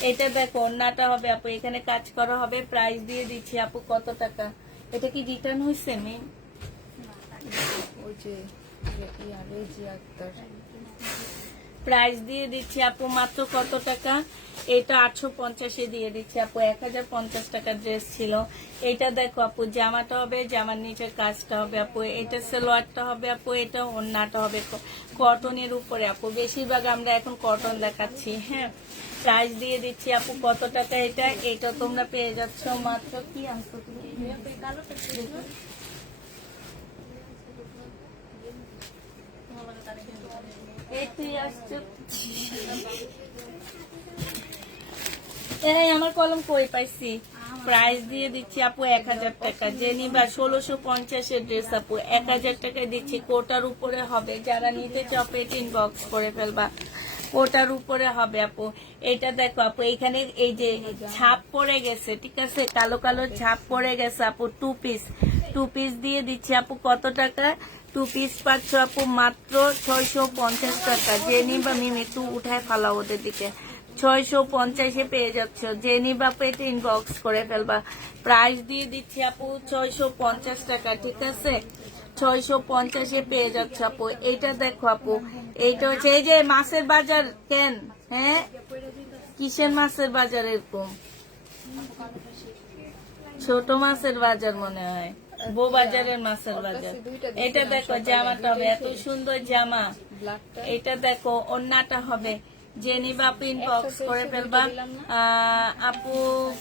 এটা দেখো অন্যটা হবে আপু, এখানে কাজ করা হবে। প্রাইস দিয়ে দিচ্ছি আপু কত টাকা? এটা কি রিটার্ন হয়েছে মেম? প্রাইস দিয়ে দিচ্ছি আপু মাত্র কত টাকা? এটা 850 দিয়ে দিচ্ছি আপু। 1050 টাকা ড্রেস ছিল। এটা দেখো আপু জামাটা হবে, জামার নিচের কাজটা হবে আপু। এটা সালোয়ারটা হবে আপু, এটা ওন্নাটা হবে কটনের উপরে আপু। বেশিরভাগ আমরা এখন কটন দেখাচ্ছি। হ্যাঁ প্রাইস দিয়ে দিচ্ছি আপু কত টাকা? এটা তোমরা পেয়ে যাচ্ছ মাত্র কি আনছো তুমি? এই তুই আসছো, এই আমার কলম কই পাইছি। প্রাইস দিয়ে দিচ্ছি আপু 1000 টাকা। যে নিবা 1650 ড্রেস আপু 1000 টাকায় দিচ্ছি। কোটার উপরে হবে, যারা নিতে চাও পেট ইনবক্স করে ফেলবা। কোটার উপরে হবে আপু। এটা দেখো আপু এখানে এই যে ছাপ পড়ে গেছে, ঠিক আছে, কালো কালো ছাপ পড়ে গেছে আপু। 2 পিস দিয়ে দিচ্ছি আপু কত টাকা? 2 পিস পাচ্ছ আপু মাত্র 650 টাকা। যে নিবা মিম একটু উঠায় ফালাও ওদের দিকে। 650 পেয়ে যাচ্ছ। যে নিবা পেটে ইনবক্স করে ফেলবা। প্রাইস দিয়ে দিচ্ছি আপু 650 টাকা, ঠিক আছে। 650 পেয়ে যাচ্ছে আপু। এইটা দেখো আপু, এইটা হচ্ছে এই যে মাছের বাজার কেন? হ্যাঁ কিসের মাছের বাজার? এরকম ছোট মাছের বাজার মনে হয়, বউ বাজারের মাছের বাজার। এটা দেখো জামাটা হবে এত সুন্দর জামা। এটা দেখো ওন্নাটা হবে। যে নিবা আপু ইনবক্স করে ফেলবা। আপু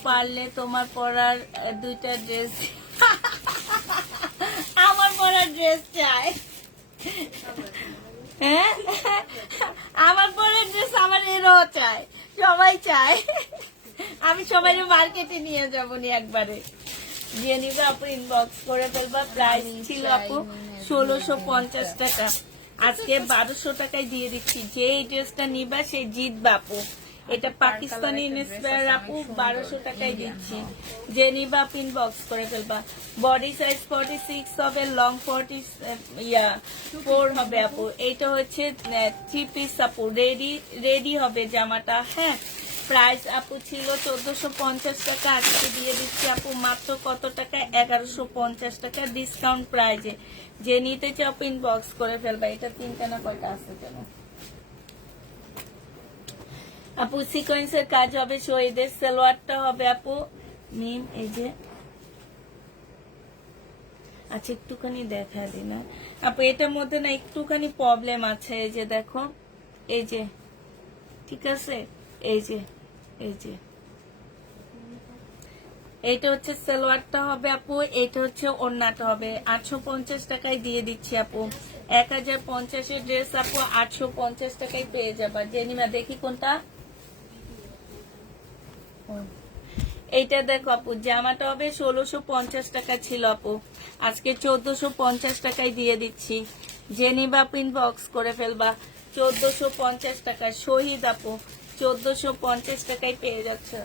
পারলে তোমার পরার 2টা ড্রেস আমার পরার ড্রেস চাই। হ্যাঁ আমার পরার ড্রেস আমার এরও চাই, সবাই চায়। আমি সবাই মার্কেটে নিয়ে যাবো নি একবারে। যে নিবা আপু ইনবক্স করে ফেলবা। প্রাইস ছিল আপু 1650 টাকা, আজকে 1200 টাকায় দিয়ে দিচ্ছি। যে এই ড্রেসটা নিবা সেই জিতবা আপু। এটা পাকিস্তানি ইন্সপায়ার আপু 1200 টাকায় দিচ্ছি। যে নিবা আপু ইনবক্স করে ফেলবা। বডি সাইজ 46 হবে, লং 4 হবে আপু। এইটা হচ্ছে 3 পিস আপু, রেডি হবে জামাটা। হ্যাঁ প্রাইস আপু ছিল 1450 টাকা, আজকে দিয়ে দিচ্ছি আপু মাত্র কত টাকা? 1150 টাকা ডিসকাউন্ট প্রাইজে। যে নিতে চাও ইনবক্স করে ফেলবা। এটা 3টা না কয়টা আছে কেন? আপু সিকোয়েন্সের কাজ হবে, শহীদের সালোয়ারটা হবে আপু মিম, এই যে আচ্ছা একটুখানি দেখা দিই না আপু, এটার মধ্যে না একটুখানি প্রবলেম আছে, এই যে দেখো, এই যে ঠিক আছে, এই যে এই যে এইটা হচ্ছে সালোয়ারটা হবে আপু, এটা হচ্ছে ওড়নাটা হবে। 850 টাকায় দিয়ে দিচ্ছি আপু। 1050 ড্রেস আপু 850 টাকায় পেয়ে যাবা। জেনিমা দেখি কোনটা, এইটা দেখো আপু, জামাটা হবে 1650 টাকা ছিল আপু, আজকে 1450 টাকায় দিয়ে দিচ্ছি। জেনিবা পিন বক্স করে ফেলবা, 1450 টাকা। শহীদ আপু 1450 টাকায় পেয়ে যাচ্ছে,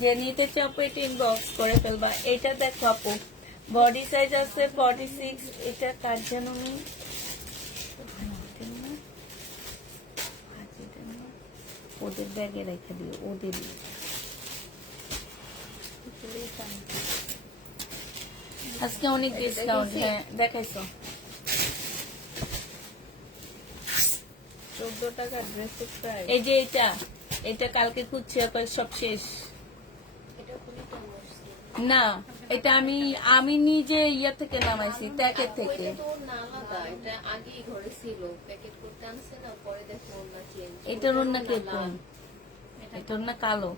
যে নিতে চাও পিন বক্স করে ফেলবা। এটা দেখো আপু, বডি সাইজ আছে 46, এটা কার যেন আমি ওদের ব্যাগে রেখে দিও, ওদের আজকে অনেক ডিসকাউন্ট। হ্যাঁ দেখাইছো, 14 টাকা ড্রেসের প্রাইস। এই যে এটা এটা কালকে খুঁজছি, আবার সব শেষ। না এটা আমি নিজে ইয়া থেকে নামাইছি, প্যাকেট থেকে। ওইটা তো ওর না আলাদা, এটা আগেই ঘরে ছিল, প্যাকেট করতে আনছে না, পরে দেখো ওর না চেঞ্জ। এটার ওড়না কিরকম? এটার ওড়না কালো।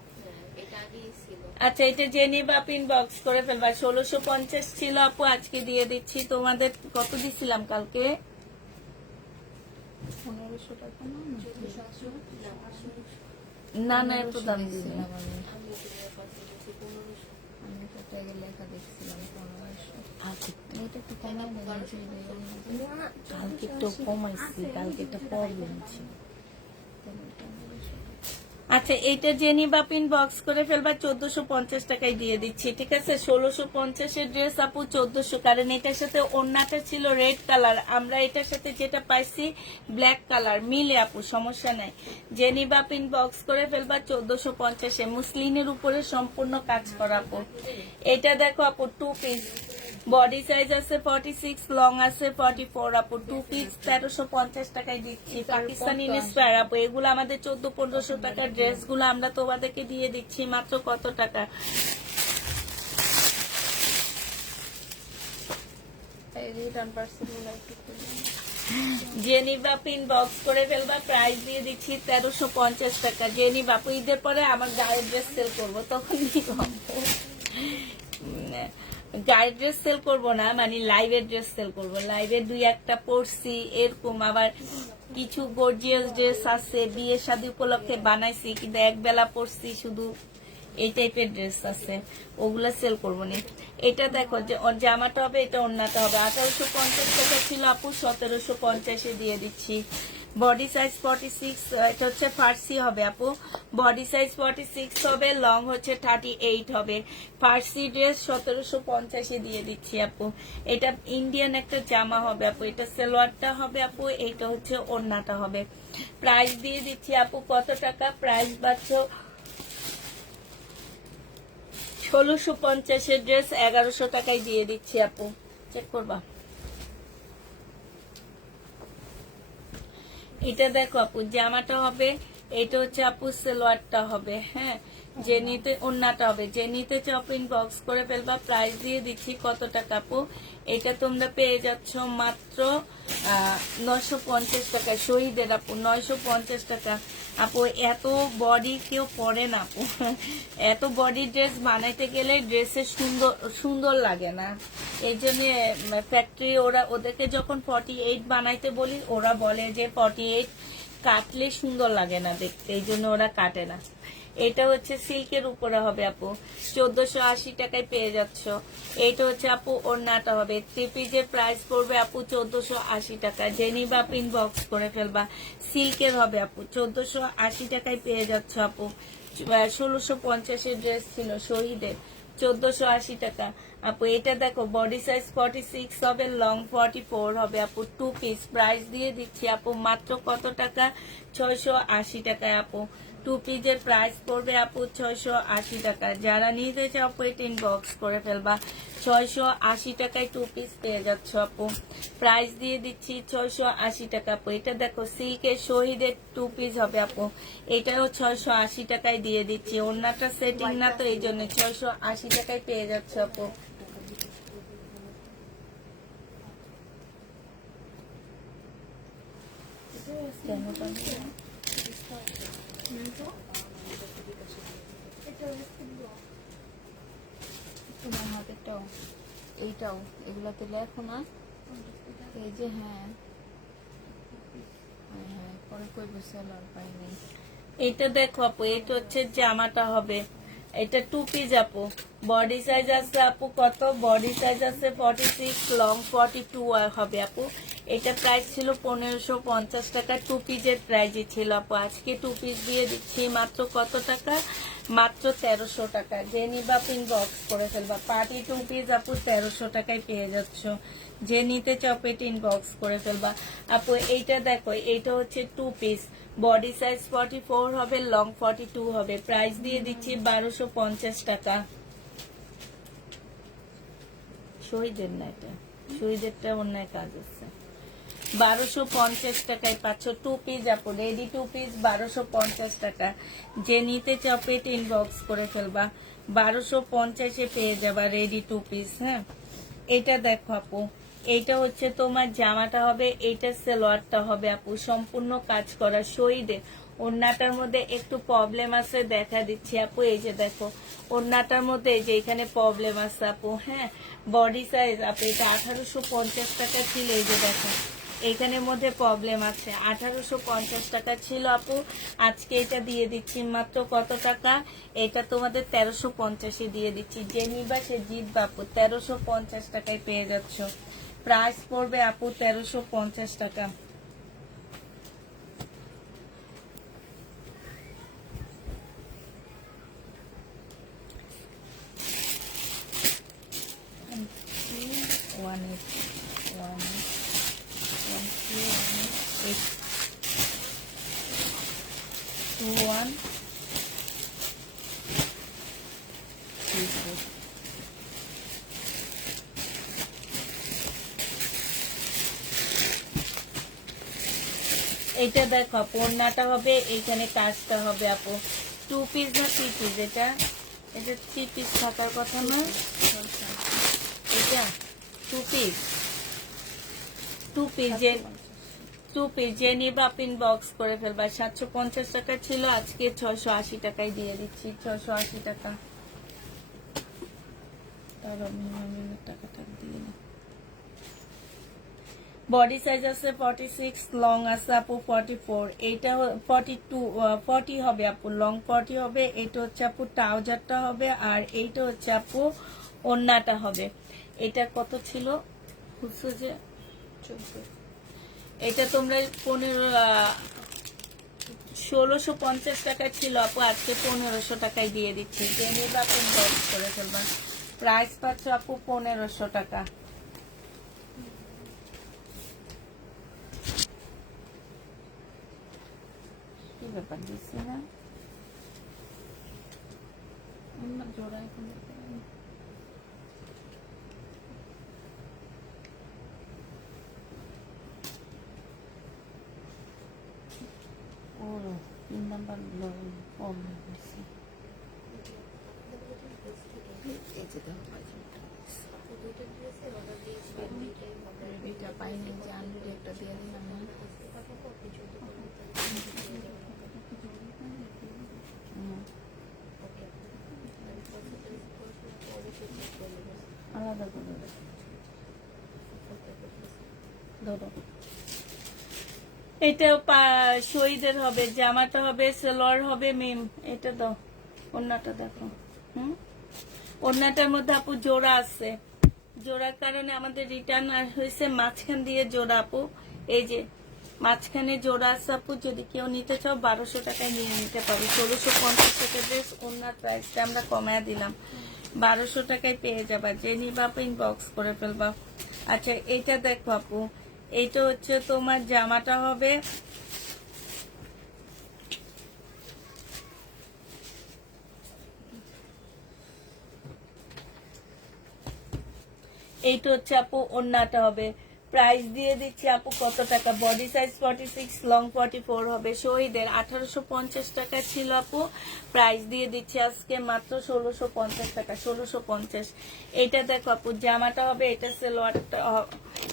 এটা আগেই ছিল। আচ্ছা এটা জেনিবা পিন বক্স করে ফেলবা। 1650 ছিল আপু, আজকে দিয়ে দিচ্ছি তোমাদের। কত দিছিলাম কালকে? 1500 টাকা না, 1400 না না এত দাম দিই না। আমি তো ট্যাগে লেখা দেখছিলাম 1500। আচ্ছা, এটা একটু কমাই না, কালকে তো কমাইছি, কালকে একটা প্রবলেম ছিল। আচ্ছা এইটা জেনিবা পিন বক্স করে ফেলবা, 1450 টাকায় দিয়ে দিচ্ছি, ঠিক আছে। 1650 ড্রেস আপু 1400, কারণ এটার সাথে ওড়নাটা ছিল রেড কালার, আমরা এটার সাথে যেটা পাইছি ব্ল্যাক কালার, মিলে আপু সমস্যা নাই। জেনিবা পিন বক্স করে ফেলবা 1450, মুসলিনের উপরে সম্পূর্ণ কাজ করা আপু। এটা দেখো আপু 2 পিস, বডি সাইজ আছে 46, লং আছে 44 আপু, 2 পিস 1350 টাকায় দিচ্ছি। পাকিস্তানি ইন্সপায়ার আপু, এগুলো আমাদের 1400-1500 টাকার ড্রেস গুলো আমরা তোমাদেরকে দিয়ে দিচ্ছি মাত্র কত টাকা? রিটার্ন পার্সেল গুলো একটু জেনিবা পিন বক্স করে ফেলবা, প্রাইস দিয়ে দিচ্ছি 1350 টাকা। জেনিবা আপু ঈদের পরে আমার গায়ের ড্রেস সেল করবো, তখন দিব। গায়ের ড্রেস সেল করবো না, মানে লাইভের ড্রেস সেল করবো। লাইভে 2-1টা পরছি এরকম, আবার কিছু গর্জিয়াস ড্রেস আছে বিয়ে শাদী উপলক্ষে বানাইছি, কিন্তু একবেলা পরছি শুধু, এই টাইপের ড্রেস আছে, ওগুলা সেল করবো না। এটা দেখো যে ওর জামাটা হবে, এটা ওড়নাটা হবে। 1850 টাকা ছিল আপু, 1750 দিয়ে দিচ্ছি। বডি সাইজ 46, এটা হচ্ছে ফার্সি হবে আপু, বডি সাইজ 46 হবে, লং হচ্ছে 38 হবে। ফার্সি ড্রেস 1750 দিয়ে দিচ্ছি আপু। এটা ইন্ডিয়ান একটা জামা হবে আপু, এটা সালোয়ারটা হবে আপু, এইটা হচ্ছে ওড়নাটা হবে। প্রাইস দিয়ে দিচ্ছি আপু কত টাকা? প্রাইস পাচ্ছ 1650 ড্রেস 1100 টাকায় দিয়ে দিচ্ছি আপু, চেক করবা। এটা দেখো আপু, জামাটা হবে, এটা হচ্ছে আপু সালোয়ারটা হবে। হ্যাঁ, যে নিতে ওড়নাটা হবে। যে নিতে চপিং বক্স করে ফেলবা। প্রাইস দিয়ে দিচ্ছি কত টাকা আপু? এটা তোমরা পেয়ে যাচ্ছ মাত্র 950 টাকা। শহীদের আপু 950 টাকা। আপু এত বডি কেউ পরে না আপু, এত বডি ড্রেস বানাইতে গেলে ড্রেসের সুন্দর লাগে না। এই জন্য ফ্যাক্টরি ওদেরকে যখন 48 বানাইতে বলি, ওরা বলে যে 48 কাটলে সুন্দর লাগে না দেখতে, এই জন্য ওরা কাটে না। এটা হচ্ছে সিল্কের উপরে হবে আপু, 1480 টাকায় পেয়ে যাচ্ছ। এইটা হচ্ছে আপু ওড়নাটা হবে, 3 পিসের প্রাইস পড়বে আপু 1480 টাকা। জেনিবা পিন বক্স করে ফেলবা, সিল্কের হবে আপু, 1480 টাকায় পেয়ে যাচ্ছ আপু। 1650 ড্রেস ছিল শহীদের, 1480 টাকা আপু। এটা দেখো বডি সাইজ 46 হবে, লং 44 হবে আপু, 2 পিস। প্রাইস দিয়ে দিচ্ছি আপু মাত্র কত টাকা? 680 টাকায় আপু। টু পিসের প্রাইস পড়বে আপু 680 টাকা। যারা নিতে চাও আপু এটা ইনবক্স করে ফেলবা। 680 টাকায় টু পিস পেয়ে যাচ্ছ আপু। প্রাইস দিয়ে দিচ্ছি 680 টাকা আপু। এটা দেখো সিল্কের শহীদের টু পিস হবে আপু, এটাও 680 টাকায় দিয়ে দিচ্ছি। ওড়নাটা সেটিং না তো এই জন্য 680 টাকায় পেয়ে যাচ্ছ আপু। কেন পারবে না? তোমার হাতেরটাও এইটাও এগুলাতে লেখো না, এই যে হ্যাঁ হ্যাঁ হ্যাঁ, পরে কইব সেলার পাইনি। এটা দেখো আপু, এটা হচ্ছে জামাটা হবে, এটা টু পিস আপু। বডি সাইজ আছে আপু কত, বডি সাইজ আছে 46, লং 42 হবে আপু। এটা প্রাইস ছিল 1550 টাকা, টু পিসের প্রাইজই ছিল আপু। আজকে টু পিস দিয়ে দিচ্ছি মাত্র কত টাকা, মাত্র 1300 টাকা। যে নিবা ইনবক্স করে ফেলবা। পার্টি টু পিস আপু 1300 টাকায় পেয়ে যাচ্ছ। যে নিতে চাও পেট ইনবক্স করে ফেলবা আপু। এইটা দেখো, এইটা হচ্ছে টু পিস, বডি সাইজ 44 হবে, লং 42 হবে। প্রাইস দিয়ে দিচ্ছি 1250 টাকা। শহীদের না, এটা শহীদেরটা অন্যায় কাজ আছে। 1250 টাকায় পাচ্ছ টু পিস আপু, রেডি টু পিস 1250 টাকা। যে নিতে চাও পেট ইনবক্স করে ফেলবা। 1250-এ পেয়ে যাবা রেডি টু পিস। হ্যাঁ, এটা দেখো আপু, এইটা হচ্ছে তোমার জামাটা হবে, এইটা সালোয়ারটা হবে আপু, সম্পূর্ণ কাজ করা শহীদে। ওড়নাটার মধ্যে একটু প্রবলেম আছে, দেখা দিচ্ছি আপু। এই যে দেখো ওড়নাটার মধ্যে এই যে এখানে প্রবলেম আছে আপু। হ্যাঁ, বডি সাইজ আপু এটা 1850 টাকা ছিল, এই যে দেখো এইখানের মধ্যে প্রবলেম আছে। 1850 টাকা ছিল আপু, আজকে এটা দিয়ে দিচ্ছি মাত্র কত টাকা, এটা তোমাদের 1350-এ দিয়ে দিচ্ছি। যে নিবা সে জিতবা আপু, 1350 টাকায় পেয়ে যাচ্ছ। প্রাইস পড়বে আপু 1350 টাকা। এটা দেখো আপু, ওড়নাটা হবে, এইখানে কাজটা হবে আপু। টু পিস না থ্রি পিস, এটা এটা থ্রি পিস থাকার কথা না, এটা টু পিস। টু পিস যে নিবা পিন বক্স করে ফেলবা। 750 টাকা ছিল, আজকে 680 টাকায় দিয়ে দিচ্ছি। 680 টাকা। টাকাটা দিয়ে না। বডি সাইজ আছে 46, লং আছে আপু 44, এইটা 42 40 হবে আপু, লং 40 হবে। এটা হচ্ছে আপু ট্রাউজারটা হবে, আর এইটা হচ্ছে আপু ওড়নাটা হবে। এটা কত ছিল বুঝছো যে, এটা তোমরা 1650 টাকা ছিল আপু, আজকে 1500 টাকায় দিয়ে দিচ্ছি। যে নিবা আপনি বক্স করে ফেলবা। প্রাইস পাচ্ছ আপু 1500 টাকা। কি ব্যাপার দিচ্ছি না, জোড়া এখন ওর 3 নাম্বার কম হয়ে গেছে। এই যে দেখো এটা পাইনি, যে আনলিড একটা দিয়ে দিলাম না। আলাদা করে ধরো, এটা শহীদের হবে, জামাটা হবে, সালোয়ার হবে মিম। এটা দাও, ওড়নাটা দেখো। ওড়নাটার মধ্যে আপু জোড়া আছে, জোড়ার কারণে আমাদের রিটার্ন হয়েছে মাঝখান দিয়ে জোড়া আপু। এই যে মাঝখানে জোড়া আছে আপু, যদি কেউ নিতে চাও 1200 টাকায় নিয়ে নিতে পারো। 1650 টাকা ড্রেস, ওড়নার প্রাইসটা আমরা কমায় দিলাম, 1200 টাকায় পেয়ে যাবা। যে নিবা আপু ইনবক্স করে ফেলবা। আচ্ছা, এইটা দেখো আপু, এইটা হচ্ছে তোমার জামাটা হবে, এইটা হচ্ছে আপু ওড়নাটা হবে। প্রাইস দিয়ে দিচ্ছি আপু কত টাকা, বডি সাইজ 46, লং 44 হবে। শহীদের 1850 টাকা ছিল আপু, প্রাইস দিয়ে দিচ্ছি আজকে মাত্র 1650 টাকা, 1650। এটা দেখো আপু জামাটা হবে, এটা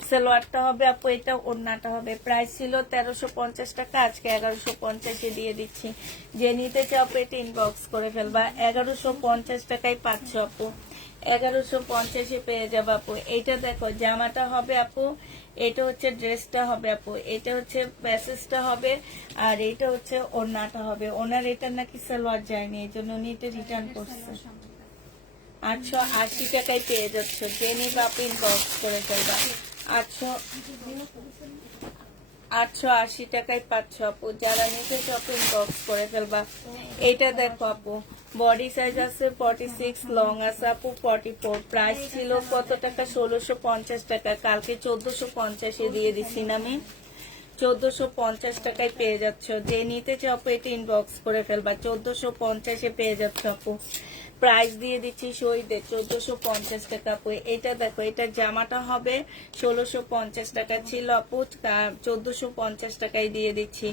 সেলোয়ারটা হবে আপু, এটা ওড়নাটা হবে। প্রাইস ছিল 1350 টাকা, আজকে 1150 দিয়ে দিচ্ছি। যে নিতে চাও আপু এটা ইনবক্স করে ফেলবা। 1150 টাকায় পাচ্ছ আপু, 1150 পেয়ে যাবো আপু। এইটা দেখো জামাটা হবে আপু, এটা হচ্ছে ড্রেসটা হবে আপু, এটা হচ্ছে প্যাসেজটা হবে, আর এটা হচ্ছে ওড়নাটা হবে। ওনার এটা নাকি সালোয়ার যায়নি, এই জন্য উনি এটা রিটার্ন করছে। 880 টাকায় পেয়ে যাচ্ছ, যে নিবা আপু ইনবক্স করে ফেলবা। 880 টাকায় পাচ্ছ আপু, যারা নিতে চাও ইনবক্স করে ফেলবা। এটা দেখো আপু বডি সাইজ আছে 46, লং আছে আপু 44। প্রাইস ছিল কত টাকা, 1650 টাকা, কালকে 1450 দিয়ে দিচ্ছি না আমি। 1450 টাকায় পেয়ে যাচ্ছ, যে নিতে চাও আপু এটা ইনবক্স করে ফেলবা। 1450 পেয়ে যাচ্ছ আপু, প্রাইস দিয়ে দিচ্ছি শহীদের 1450 টাকা আপু। এটা দেখো এটা জামাটা হবে 1650 টাকা ছিল আপু, 1450 টাকায় দিয়ে দিচ্ছি।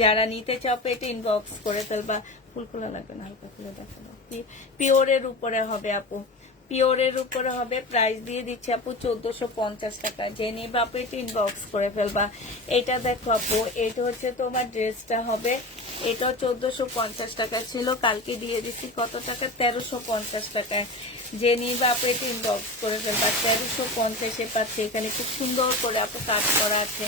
যারা নিতে চাও এটা ইনবক্স করে ফেলবা। ফুল খোলা লাগবে না, হালকা খুলে দেখাবো। পিওরের উপরে হবে আপু, পিওরের উপরে হবে। প্রাইস দিয়ে দিচ্ছি আপু 1450 টাকা, যে নিবা আপু এটা ইনবক্স করে ফেলবা। এটা দেখো আপু এটা হচ্ছে তোমার ড্রেসটা হবে, এটাও 1450 টাকা ছিল, কালকে দিয়ে দিচ্ছি কত টাকা, 1350 টাকায়। যে নিবা আপু এটা ইনবক্স করে ফেলবা। 1350 পাচ্ছে, এখানে খুব সুন্দর করে আপু কাজ করা আছে।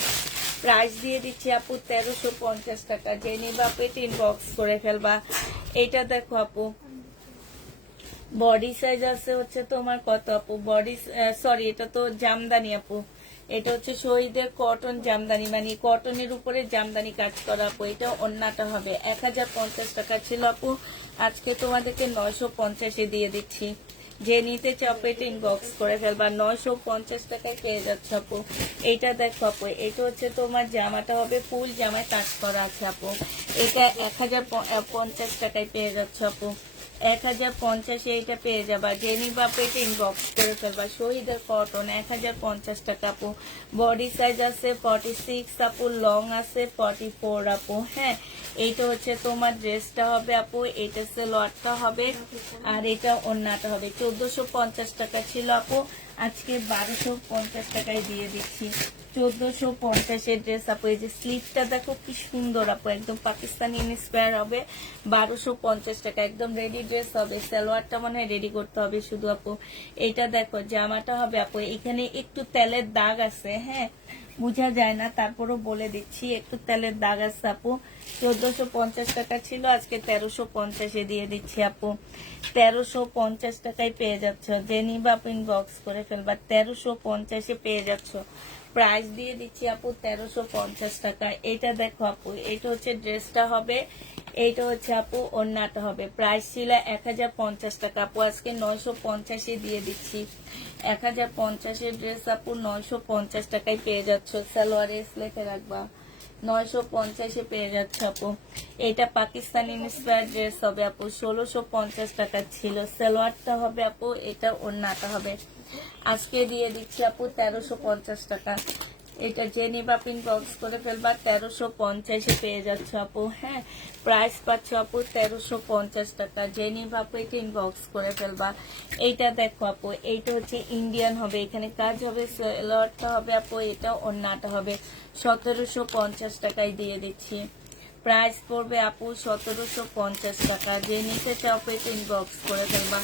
প্রাইস দিয়ে দিচ্ছি আপু 1350 টাকা, যে নিবা আপু এটা ইনবক্স করে ফেলবা। এটা দেখো আপু বডি সাইজ আছে হচ্ছে তোমার কত আপু, বডি সরি এটা তো জামদানি আপু, এটা হচ্ছে শহীদের কটন জামদানি, মানে কটনের উপরে জামদানি কাজ করা আপু। এটা ওড়নাটা হবে। 1050 টাকা ছিল আপু, আজকে তোমাদেরকে 950 দিয়ে দিচ্ছি। যে নিতে চাও এটা ইনবক্স করে ফেলবা। 950 টাকায় পেয়ে যাচ্ছে আপু। এইটা দেখো আপু, এটা হচ্ছে তোমার জামাটা হবে, ফুল জামায় কাজ করা আছে আপু। এটা 1050 টাকায় পেয়ে যাচ্ছে আপু, 1050 এইটা পেয়ে যাবা। যে নিবা আপু এটা ইনবক্স করে ফেলবা। শহীদের কটন 1050 টাকা আপু, বডি সাইজ আছে 46 আপু, লং আছে 44 আপু। হ্যাঁ এইটা হচ্ছে তোমার ড্রেসটা হবে আপু, এটা সালোয়ারটা হবে, আর এটা ওড়নাটা হবে। 1450 টাকা ছিল আপু, আজকে 1250 টাকায় দিয়ে দিচ্ছি। 1450 ড্রেস আপু। এই যে স্লিপটা দেখো কি সুন্দর আপু, একদম পাকিস্তানি ইন্সপায়ার হবে। 1250 টাকা, একদম রেডি ড্রেস হবে। সালোয়ারটা মনে হয় রেডি করতে হবে শুধু আপু। এটা দেখো জামাটা হবে আপু, এখানে একটু তেলের দাগ আছে, হ্যাঁ বোঝা যায় না, তারপরও বলে দিচ্ছি একটু তেলের দাগ আছে আপু। 1450 টাকা ছিল, আজকে 1350 দিয়ে দিচ্ছি আপু। 1350 টাকায় পেয়ে যাচ্ছ, যে নিবা আপু ইনবক্স করে ফেলবা। 1350 পেয়ে যাচ্ছ, প্রাইস দিয়ে দিচ্ছি আপু 1350 টাকা। এটা দেখো আপু, এটা হচ্ছে ড্রেসটা হবে, এইটা হচ্ছে আপু ওড়নাটা হবে। প্রাইস ছিল 1050 টাকা আপু, আজকে 950 দিয়ে দিচ্ছি। 1050 ড্রেস আপু 950 টাকায় পেয়ে যাচ্ছ। সালোয়ারে স্লেটে রাখবা, 950 পেয়ে যাচ্ছে আপু। এটা পাকিস্তানি ইন্সপায়ার ড্রেস হবে আপু, 1650 টাকা ছিল। সালোয়ারটা হবে আপু, এটা ওড়নাটা হবে। আজকে দিয়ে দিচ্ছি আপু 1350 টাকা। এটা যে নিবা ইনবক্স করে ফেলবা। 1350 পেয়ে যাচ্ছে আপু। হ্যাঁ প্রাইস পাচ্ছ আপু 1350 টাকা, যে নিবা আপু এটা ইনবক্স করে ফেলবা। এইটা দেখো আপু, এইটা হচ্ছে ইন্ডিয়ান হবে, এখানে কাজ হবে, সালোয়ারটা হবে আপু, এটা ওড়নাটা হবে। 1750 টাকায় দিয়ে দিচ্ছি। প্রাইস পড়বে আপু 1750 টাকা, যে নিতে চাও এটা ইনবক্স করে ফেলবা।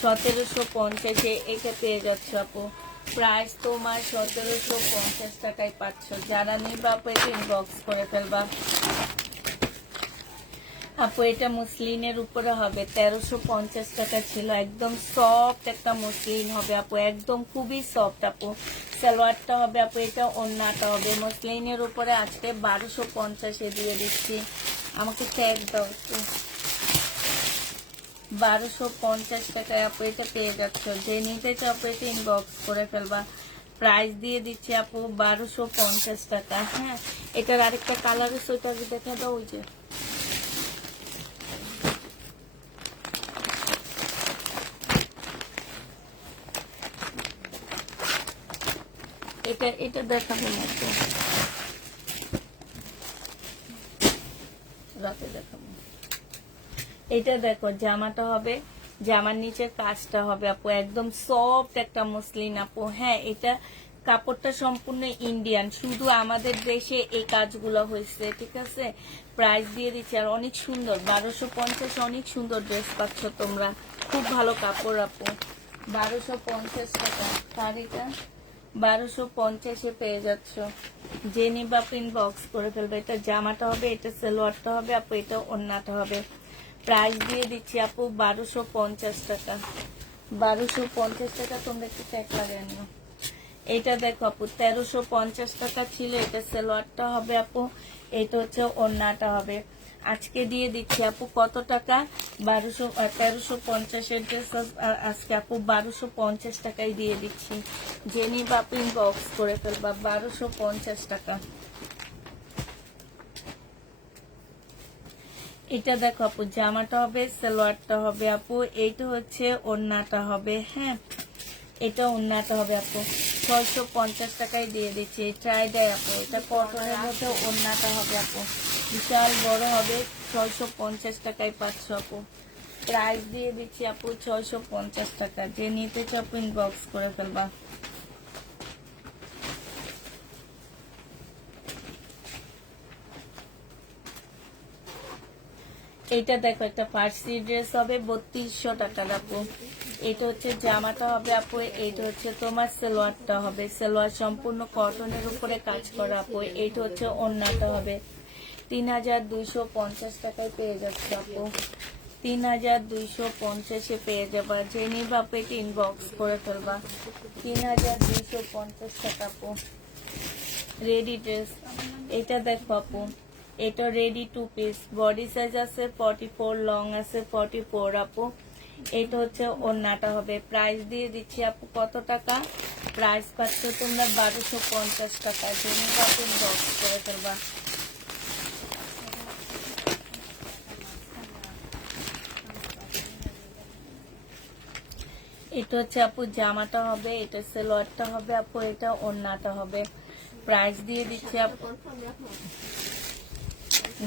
1750 এটা পেয়ে যাচ্ছে আপু। প্রাইস তোমার 1750 টাকায় পাচ্ছ, যারা নিবা আপু এটা ইনবক্স করে ফেলবা। আপু এটা মুসলিনের উপরে হবে, 1350 টাকা ছিল। একদম সফট একটা মুসলিন হবে আপু, একদম খুবই সফট আপু। সালোয়ারটা হবে আপু, এটা ওড়নাটা হবে। মুসলিনের উপরে আজকে 1250 দিয়ে দিচ্ছি। আমাকে ট্যাগ দাও একটু। 1250 টাকায় আপু এটা পেয়ে যাচ্ছ, যে নিতে চাও আপু এটা ইনবক্স করে ফেলবা। প্রাইস দিয়ে দিচ্ছি আপু 1250 টাকা। হ্যাঁ এটার আরেকটা কালার আছে, ওইটা দেখা দাও। ওই যে এটা দেখাবো না তো, রাতে দেখাবো। এটা দেখো জামাটা হবে, জামার নিচে কাজটা হবে আপু একদম সফট একটা মসলিন আপু। হ্যাঁ, এটা কাপড়টা সম্পূর্ণ ইন্ডিয়ান, শুধু আমাদের দেশে এই কাজগুলো হয়েছে, ঠিক আছে। প্রাইস দিয়ে দিচ্ছি আর অনেক সুন্দর, 1250, অনেক সুন্দর ড্রেস পাচ্ছ তোমরা, খুব ভালো কাপড় আপু। 1250 টাকা শাড়িটা, 1250-এ পেয়ে যাচ্ছ। যে নিবা ইনবক্স করে ফেলবে। এটা জামাটা হবে, এটা সালোয়ারটা হবে আপু, এটা ওড়নাটা হবে। প্রাইস দিয়ে দিচ্ছি আপু 1250 টাকা। 1250 টাকা, তোমরা একটু ট্যাগ লাগাই নিও। এটা দেখো আপু 1350 টাকা ছিল, এটা সালোয়ারটা হবে আপু, এটা হচ্ছে ওড়নাটা হবে। আজকে দিয়ে দিচ্ছি আপু কত টাকা, 1350-এর ড্রেস আজকে আপু 1250 টাকায় দিয়ে দিচ্ছি। যে নিবা আপু ইনবক্স করে ফেলবা, 1250 টাকা। এটা দেখো আপু জামাটা হবে, সালোয়ারটা হবে আপু, এইটা হচ্ছে ওড়নাটা হবে। হ্যাঁ, এটা ওড়নাটা হবে আপু, 650 টাকায় দিয়ে দিচ্ছি। ট্রাই দেয় আপু, এটা কটনের মধ্যে ওড়নাটা হবে আপু, বিশাল বড় হবে, 650 টাকায় পাচ্ছ আপু। প্রাইস দিয়ে দিচ্ছি আপু 650 টাকা। যে নিতে চাও ইনবক্স করে ফেলবা। এটা দেখো একটা ফার্সি ড্রেস হবে, 3200 টাকা আপু। এটা হচ্ছে জামাটা হবে আপু, এইটা হচ্ছে তোমার সালোয়ারটা হবে, সালোয়ার সম্পূর্ণ কটনের উপরে কাজ করা আপু। এইটা হচ্ছে ওড়নাটা হবে, 3250 টাকায় পেয়ে যাচ্ছে আপু, 3250-এ পেয়ে যাবা। যে নিবা আপু এটা ইনবক্স করে ফেলবা, 3250 টাকা আপু। রেডি ড্রেস, এটা দেখো আপু, এটা রেডি 2 পিস, বডি সাইজ আছে 44, লং আছে 44 আপু। এটা হচ্ছে ওড়নাটা হবে। প্রাইস দিয়ে দিচ্ছি আপু কত টাকা, প্রাইস পাচ্ছ তোমরা 1250 টাকা। জেনে আপু ইনবক্স করে ফেলবা। এটা হচ্ছে আপু জামাটা হবে, এটা সালোয়ারটা হবে আপু, এটা ওড়নাটা হবে। প্রাইস দিয়ে দিচ্ছি আপু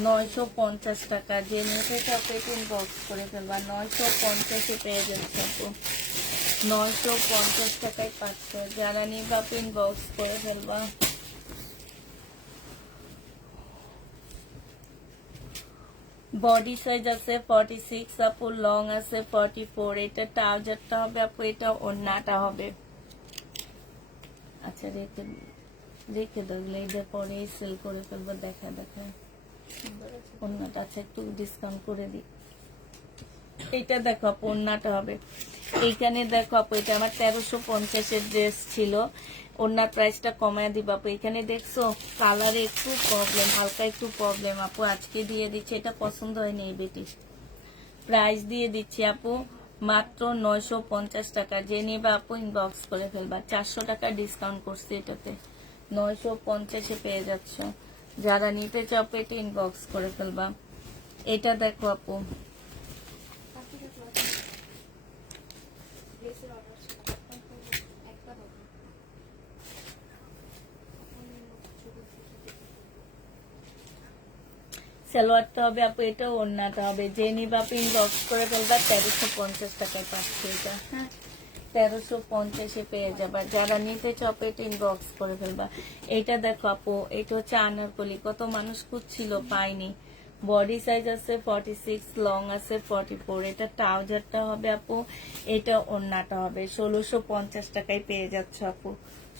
950 টাকা। যে নিতে চাপে ইনবক্স করে ফেলবা, 950-এ পেয়ে যাচ্ছে আপু, 950 টাকায় পাচ্ছ। যারা নিবা ইনবক্স করে ফেলবা। বডি সাইজ আছে 46 আপু, লং আছে 44। এটা ট্রাউজারটা হবে আপু, এটা ওড়নাটা হবে। আচ্ছা রেখে রেখে দেখলে এটা পরে সেল করে ফেলবো। দেখা দেখা ওড়নাটা আছে, একটু ডিসকাউন্ট করে দিই। এইটা দেখো আপু ওড়নাটা হবে, এইখানে দেখো আপু এটা আমার 1350-এর ড্রেস ছিল, ওড়নার প্রাইসটা কমায় দিবা আপু। এখানে দেখছো কালারে একটু প্রবলেম, হালকা একটু প্রবলেম আপু, আজকে দিয়ে দিচ্ছি। এটা পছন্দ হয়নি এই বেটি। প্রাইস দিয়ে দিচ্ছি আপু মাত্র 950 টাকা। যে নিবা আপু ইনবক্স করে ফেলবা, 400 টাকা ডিসকাউন্ট করছি এটাতে, 950-এ পেয়ে যাচ্ছ। যারা নিতে চাও এটা ইনবক্স করে ফেলবা। এটা দেখো আপু, সালোয়ারটা হবে আপু, এটা ওড়নাটা হবে। যে নিবা আপু ইনবক্স করে ফেলবা, 1350 টাকায় পাচ্ছে এটা। হ্যাঁ, 1350-এ পেয়ে যাবা। যারা নিতে চাও এটা ইনবক্স করে ফেলবা। এটা দেখো আপু, এটা হচ্ছে আনারকলি, কত মানুষ খুঁজছিল পাইনি। বডি সাইজ আছে 46, লং আছে 44। এটা ট্রাউজারটা হবে আপু, এটা ওড়নাটা হবে। 1650 টাকায় পেয়ে যাচ্ছ আপু,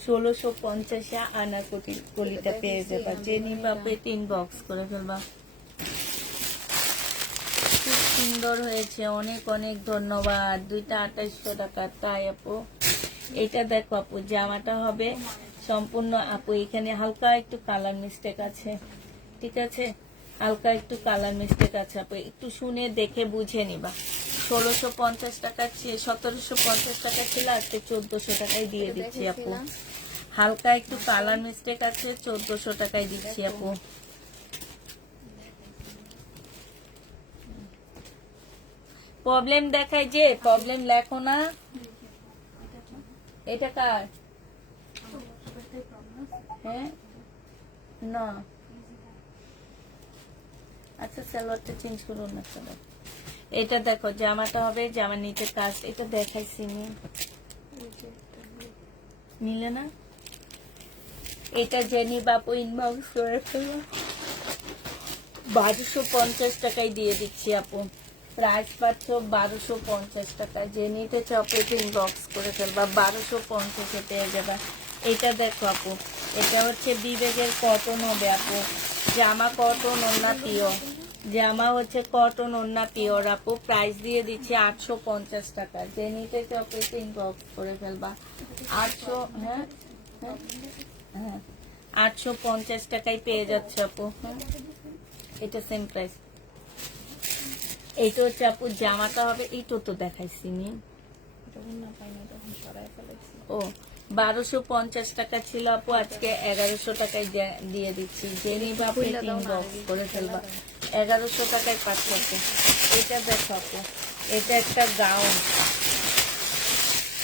1650-এ আনারকলিটা পেয়ে যাবা। যে নিবা আপু এটা ইনবক্স করে ফেলবা। খুব সুন্দর হয়েছে, অনেক অনেক ধন্যবাদ। দুইটা 2800 টাকা। তাই আপু এটা দেখো আপু জামাটা হবে সম্পূর্ণ আপু, এখানে হালকা একটু কালার মিস্টেক আছে, ঠিক আছে, হালকা একটু কালার মিস্টেক আছে আপু, একটু শুনে দেখে বুঝে নিবা। 1650 টাকা 1750 টাকা ছিল, আজকে 1400 টাকায় দিয়ে দিচ্ছি আপু। হালকা একটু কালার মিস্টেক আছে, 1400 টাকায় দিচ্ছি আপু। প্রবলেম দেখায় যে, প্রবলেম লেখো না। এটা কার? হ্যাঁ না, আচ্ছা সালোয়ারটা চেঞ্জ করুন না চলো। এটা দেখো জামাটা হবে, জামার নিচে কাজ, এটা দেখাইছি নিলে না, এটা জেনি বাপু ইনবক্স করে ফেলো। 1250 টাকায় দিয়ে দিচ্ছি আপু, প্রাইস পাচ্ছ 1250 টাকায়। যে নিতে চাও পেটে ইনবক্স করে ফেলবা, 1250 পেয়ে যাবা। এটা দেখো আপু, এটা হচ্ছে বিবেকের কটন হবে আপু, জামা কটন ওন্না পিওর, জামা হচ্ছে কটন ওন্না পিওর আপু। প্রাইস দিয়ে দিচ্ছি 850 টাকা। যে নিতে চাও পেটে ইনবক্স করে ফেলবা। 800, হ্যাঁ হ্যাঁ হ্যাঁ 850 টাকায় পেয়ে যাচ্ছে আপু। হ্যাঁ এটা সেম প্রাইস। এইটা হচ্ছে আপু জামাটা হবে, এইটা তো দেখাইছি নি। ও 1250 টাকা ছিল আপু, আজকে 1100 টাকায় দিয়ে দিচ্ছি। যে নিবা আপু ইনবক্স করে ফেলবা, 1100 টাকায় পাচ্ছে আপু। এটা দেখো আপু, এটা একটা গাউন,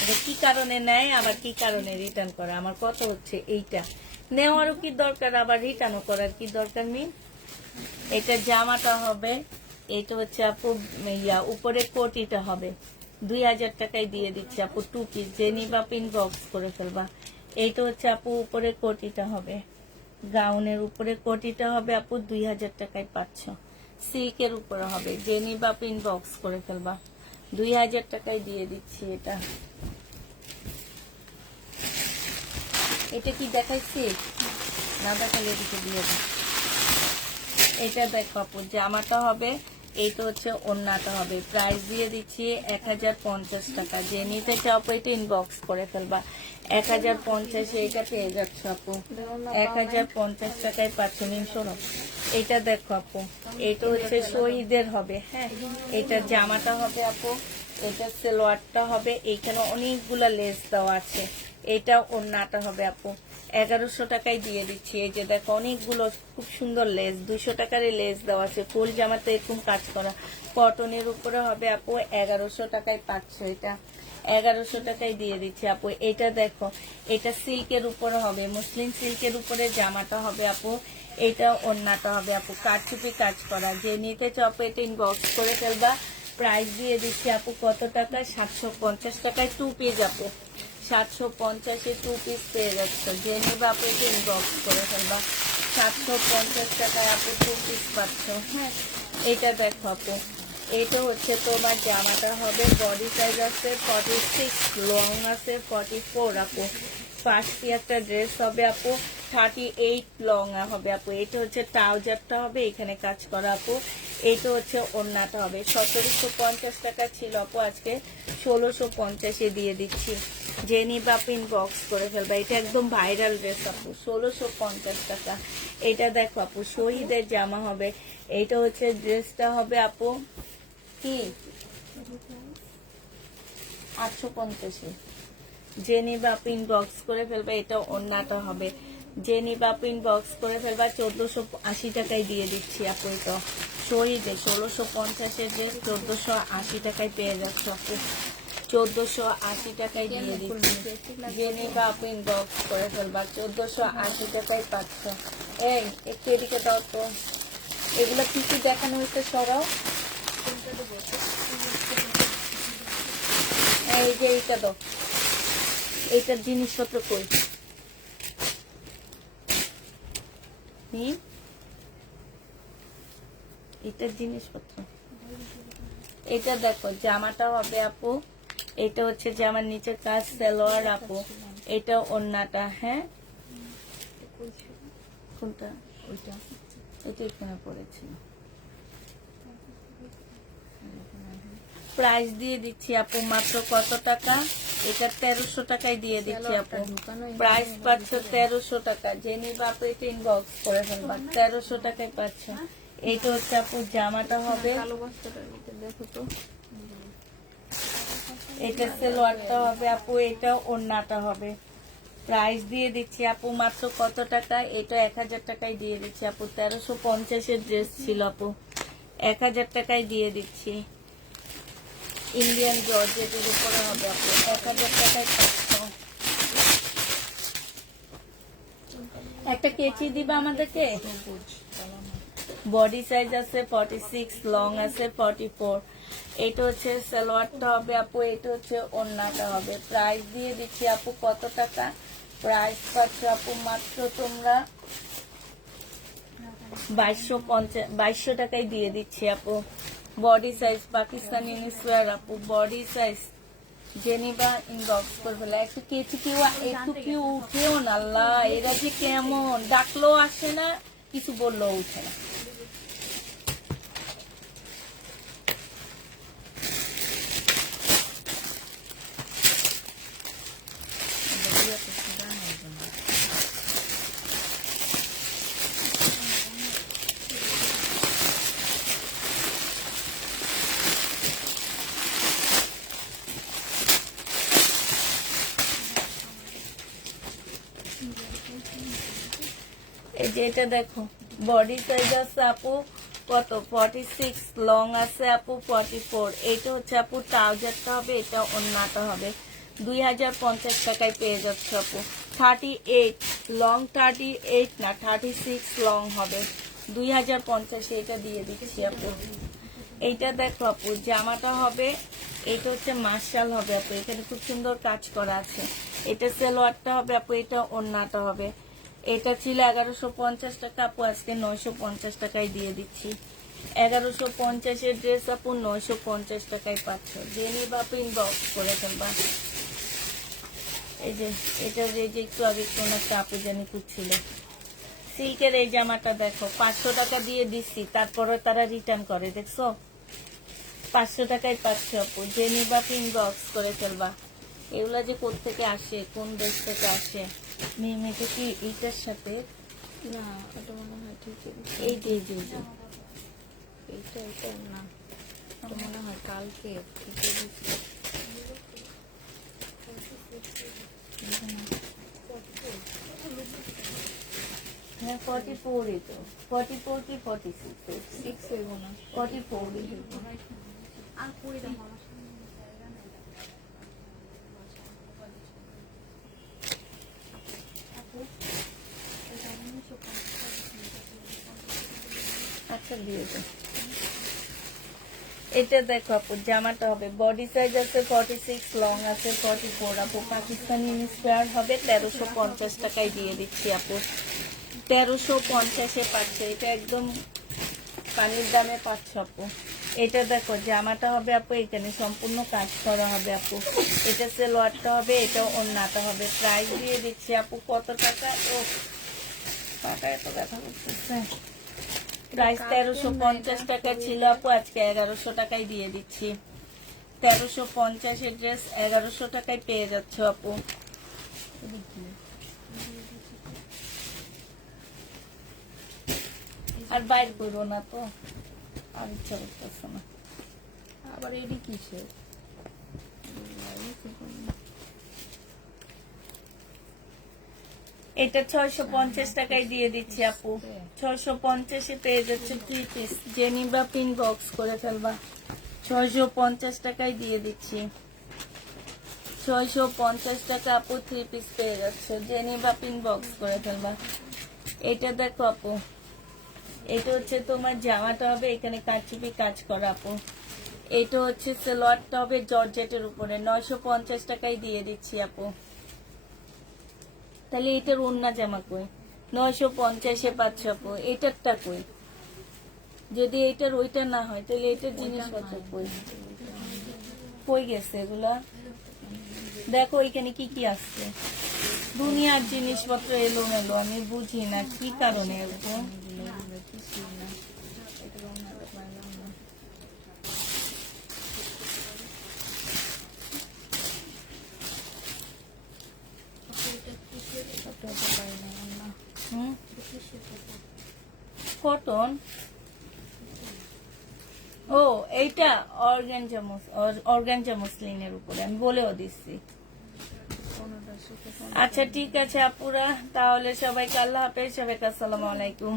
এটা কি কারণে নেয় আবার কি কারণে রিটার্ন করে, আমার কথা হচ্ছে এইটা নেওয়ারও কি দরকার, আবার রিটার্নও করার কি দরকার নেই। এটা জামাটা হবে, এটা হচ্ছে আপু উপরে কোটিটা হবে, 2000 টাকায় দিয়ে দিচ্ছি আপু 2 পিস। যে নিবা ইনবক্স করে ফেলবা। এইটা হচ্ছে আপু উপরে কোটিটা হবে, গাউনের উপরে কোটিটা হবে আপু 2000 টাকায় পাচ্ছ। সিল্কের উপরে হবে, যে নিবা ইনবক্স করে ফেলবা, 2000 টাকায় দিয়ে দিচ্ছি। এটা এটা কি দেখাইছি না, দেখালে এদিকে দিয়ে দিই। এটা দেখো আপু জামাটা হবে, এইটা হচ্ছে ওন্নাটা হবে। প্রাইস দিয়ে দিচ্ছি 1050 টাকা। যে নিতে চাও এটা ইনবক্স করে ফেলবা, 1050 এটা পেয়ে যাচ্ছ আপু, 1050 টাকায় পাচ্ছ। নিন শোনো, এটা দেখো আপু, এটা হচ্ছে শহীদের হবে। হ্যাঁ এটা জামাটা হবে আপু, এটা সালোয়ারটা হবে, এইখানে অনেকগুলা লেস দেওয়া আছে। এটা ওন্নাটা হবে আপু, 1100 টাকায় দিয়ে দিচ্ছি। এই যে দেখো অনেকগুলো খুব সুন্দর লেস, 200 টাকার লেস দেওয়া আছে। ফুল জামাতে এরকম কাজ করা, কটনের উপরে হবে আপু, 1100 টাকায় পাচ্ছ। এটা 1100 টাকায় দিয়ে দিচ্ছি আপু। এটা দেখো, এটা সিল্কের উপরে হবে, মুসলিম সিল্কের উপরে জামাটা হবে আপু, এটা ওন্নাটা হবে আপু, কারচুপি কাজ করা। যে নিতে চাও এটা ইনবক্স করে ফেলবা। প্রাইস দিয়ে দিচ্ছি আপু কত টাকা, 750 টাকায় 2 পিস আপু, 750-এ 2 পিস পেয়ে যাচ্ছে। যে নিবে আপু এটা ইনবক্স করে ফেলবা, 750 টাকায় আপু 2 পিস পাচ্ছ। হ্যাঁ এটা দেখো আপু, এটা হচ্ছে তোমার জামাটা হবে, বডি সাইজ আছে 46, লং আছে 44 আপু। ফার্স্ট একটা ড্রেস হবে আপু, 38 লং হবে আপু। এটা হচ্ছে ট্রাউজারটা হবে, এখানে কাজ করা আপু। এটা হচ্ছে ওন্নাটা হবে। 1750 টাকা ছিল আপু, আজকে 1650-এ দিয়ে দিচ্ছি। যে নিবা আপু ইনবক্স করে ফেলবা। এটা একদম ভাইরাল ড্রেস আপু, 1650 টাকা। এটা দেখো আপু শহীদের জামা হবে, এইটা হচ্ছে ড্রেসটা হবে আপু কি 850-এ। যে নিবা আপু ইনবক্স করে ফেলবা। এটা ওন্নাটা হবে, যে নিবা আপু ইনবক্স করে ফেলবা। 1480 টাকায় দিয়ে দিচ্ছি আপু। এটা শহীদে 1650-এর ড্রেস 1480 টাকায় পেয়ে যাচ্ছে আপু, 1480 টাকায় দিয়ে দিচ্ছি। যে নিবা আপু ইনবক্স করে ফেলবা, 1480 টাকায় পাচ্ছ। এই একটু এদিকে দাও তো, এগুলো কি কি দেখানো হয়েছে সরাও। এই যে এইটা দাও, এইটার জিনিসপত্র কই, এটার জিনিসপত্র। এটা দেখো জামাটা হবে আপু, এটা হচ্ছে জামার নিচে কাজ, সালোয়ার আপু, এটা ওন্নাটা। হ্যাঁ কোনটা, ওইটা, এটা এখানে পড়েছে। প্রাইস দিয়ে দিচ্ছি আপু মাত্র কত টাকা, এটা 1300 টাকায় দিয়ে দিচ্ছি আপু। প্রাইস পাচ্ছ 1300 টাকা। যে নিবা আপু এটা ইনবক্স করে ফেলবা, 1300 টাকায় পাচ্ছ। এইটা হচ্ছে আপু জামাটা হবে, দেখো তো, এটা সালোয়ারটা হবে আপু, এটা ওন্নাটা হবে। প্রাইস দিয়ে দিচ্ছি আপু মাত্র কত টাকা, এটা 1000 টাকায় দিয়ে দিচ্ছি আপু। 1350-এর ড্রেস ছিল আপু, 1000 টাকায় দিয়ে দিচ্ছি। ইন্ডিয়ান জর্জেটের উপরে হবে আপু, 1000 টাকায় পাচ্ছ। একটা কেচি দিবা আমাদেরকে। বডি সাইজ আছে 46, লং আছে 44। এটা হচ্ছে সালোয়ারটা হবে আপু, এটা হচ্ছে ওড়নাটা হবে। প্রাইস দিয়ে দিচ্ছি আপু কত টাকা? প্রাইস পাচ্ছ আপু মাত্র তোমরা 2250 টাকায় দিয়ে দিচ্ছি আপু। বডি সাইজ পাকিস্তানি নিসওয়ার আপু, বডি সাইজ জেনিবা ইনবক্স করবে। একটু কেচি কেউ একটু কেউ উঠেও না, আল্লাহ এরা যে কেমন, ডাকলেও আসে না, কিছু বললেও উঠে না। এই যে এটা দেখো, বডি সাইজ আছে আপু কত 46, লং আছে আপু 44। এইটা হচ্ছে আপু ট্রাউজারটা হবে, এটা ওড়নাটা হবে। 2050 টাকায় পেয়ে যাচ্ছে আপু। 38 লং, 38 না 36 লং হবে 2050। এটা দিয়ে দিচ্ছি আপু। এইটা দেখো আপু, জামাটা হবে, এটা হচ্ছে মার্শাল হবে আপু, এখানে খুব সুন্দর কাজ করা আছে। এটা সালোয়ারটা হবে আপু, এটা ওড়নাটা হবে। এটা ছিল 1150 টাকা আপু, আজকে 950 টাকায় দিয়ে দিচ্ছি। 1150 ড্রেস আপু 950 টাকায় পাচ্ছ। জেনি বাপু ইনবক্স করে ফেলবা। এই যে এটা যে একটু আগে কোন একটা আপু জানি খুঁজছিল, সিল্কের এই জামাটা দেখো 500 টাকা দিয়ে দিচ্ছি, তারপরে তারা রিটার্ন করে, দেখছো 500 টাকায় পাচ্ছ আপু। জেনি বাপু ইনবক্স করে ফেলবা। এগুলা যে কোত্থেকে আসে, কোন দেশ থেকে আসে। মেয়েটা কি এইটার সাথে না, এটা মনে হয় ঠিকই। এই যে এই যে এই যে এইটা এটা না, এটা মনে হয় কালকে ঠিকই দিচ্ছে। হ্যাঁ 44 এই তো 44 কি 46 6 হইব না, 44 আর কই দাম আচ্ছা দিয়ে দে। এটা দেখো আপু, জামাটা হবে, বডি সাইজ আছে 46, লং আছে 44 আপু। পাকিস্তানি স্কোয়ার হবে 1350 টাকায় দিয়ে দিচ্ছি আপু। 1350-এ পাচ্ছে, এটা একদম পানির দামে পাচ্ছ আপু। এটা দেখো, জামাটা হবে আপু, এখানে সম্পূর্ণ কাজ করা হবে আপু। এটা সালোয়ারটা হবে, এটা ওড়নাটা হবে। প্রাইস দিয়ে দিচ্ছি আপু কত টাকা? ও টাকা এত ব্যথা করতেছে। প্রাইস 1350 টাকা ছিল আপু, আজকে 1100 টাকায় দিয়ে দিচ্ছি। 1350 ড্রেস 1100 টাকায় পেয়ে যাচ্ছ আপু। আর বাইর করবো না তো, আর ইচ্ছা করতেছে না। আবার এডি কিসের? এটা 650 টাকায় দিয়ে দিচ্ছি আপু। 650-এ পেয়ে যাচ্ছে 3 পিস। জেনিবা পিন বক্স করে ফেলবা। 650 টাকায় দিয়ে দিচ্ছি। 650 টাকা আপু 3 পিস পেয়ে যাচ্ছে। জেনিবা পিন বক্স করে ফেলবা। এটা দেখো আপু, এটা হচ্ছে তোমার জামাটা হবে, এখানে কারচুপি কাজ করা আপু। এটা হচ্ছে সালোয়ারটা হবে জর্জেটের উপরে, 950 টাকায় দিয়ে দিচ্ছি আপু। তাহলে এটার ওড়না জামা কই? 950-এ পাচ্ছ আপু। এটারটা কই? যদি এটার ওইটা না হয় তাহলে এটার জিনিসপত্র কই? কই গেছে এগুলা? দেখো এখানে কি কি আসছে, দুনিয়ার জিনিসপত্র এলোমেলো, আমি বুঝি না কি কারণে এরকম। কটন, ও এইটা অর্গানজা মসলিনের উপরে, আমি বলেও দিচ্ছি। আচ্ছা ঠিক আছে আপুরা, তাহলে সবাইকে আল্লাহ হাফেজ, সবাইকে আসসালামু আলাইকুম।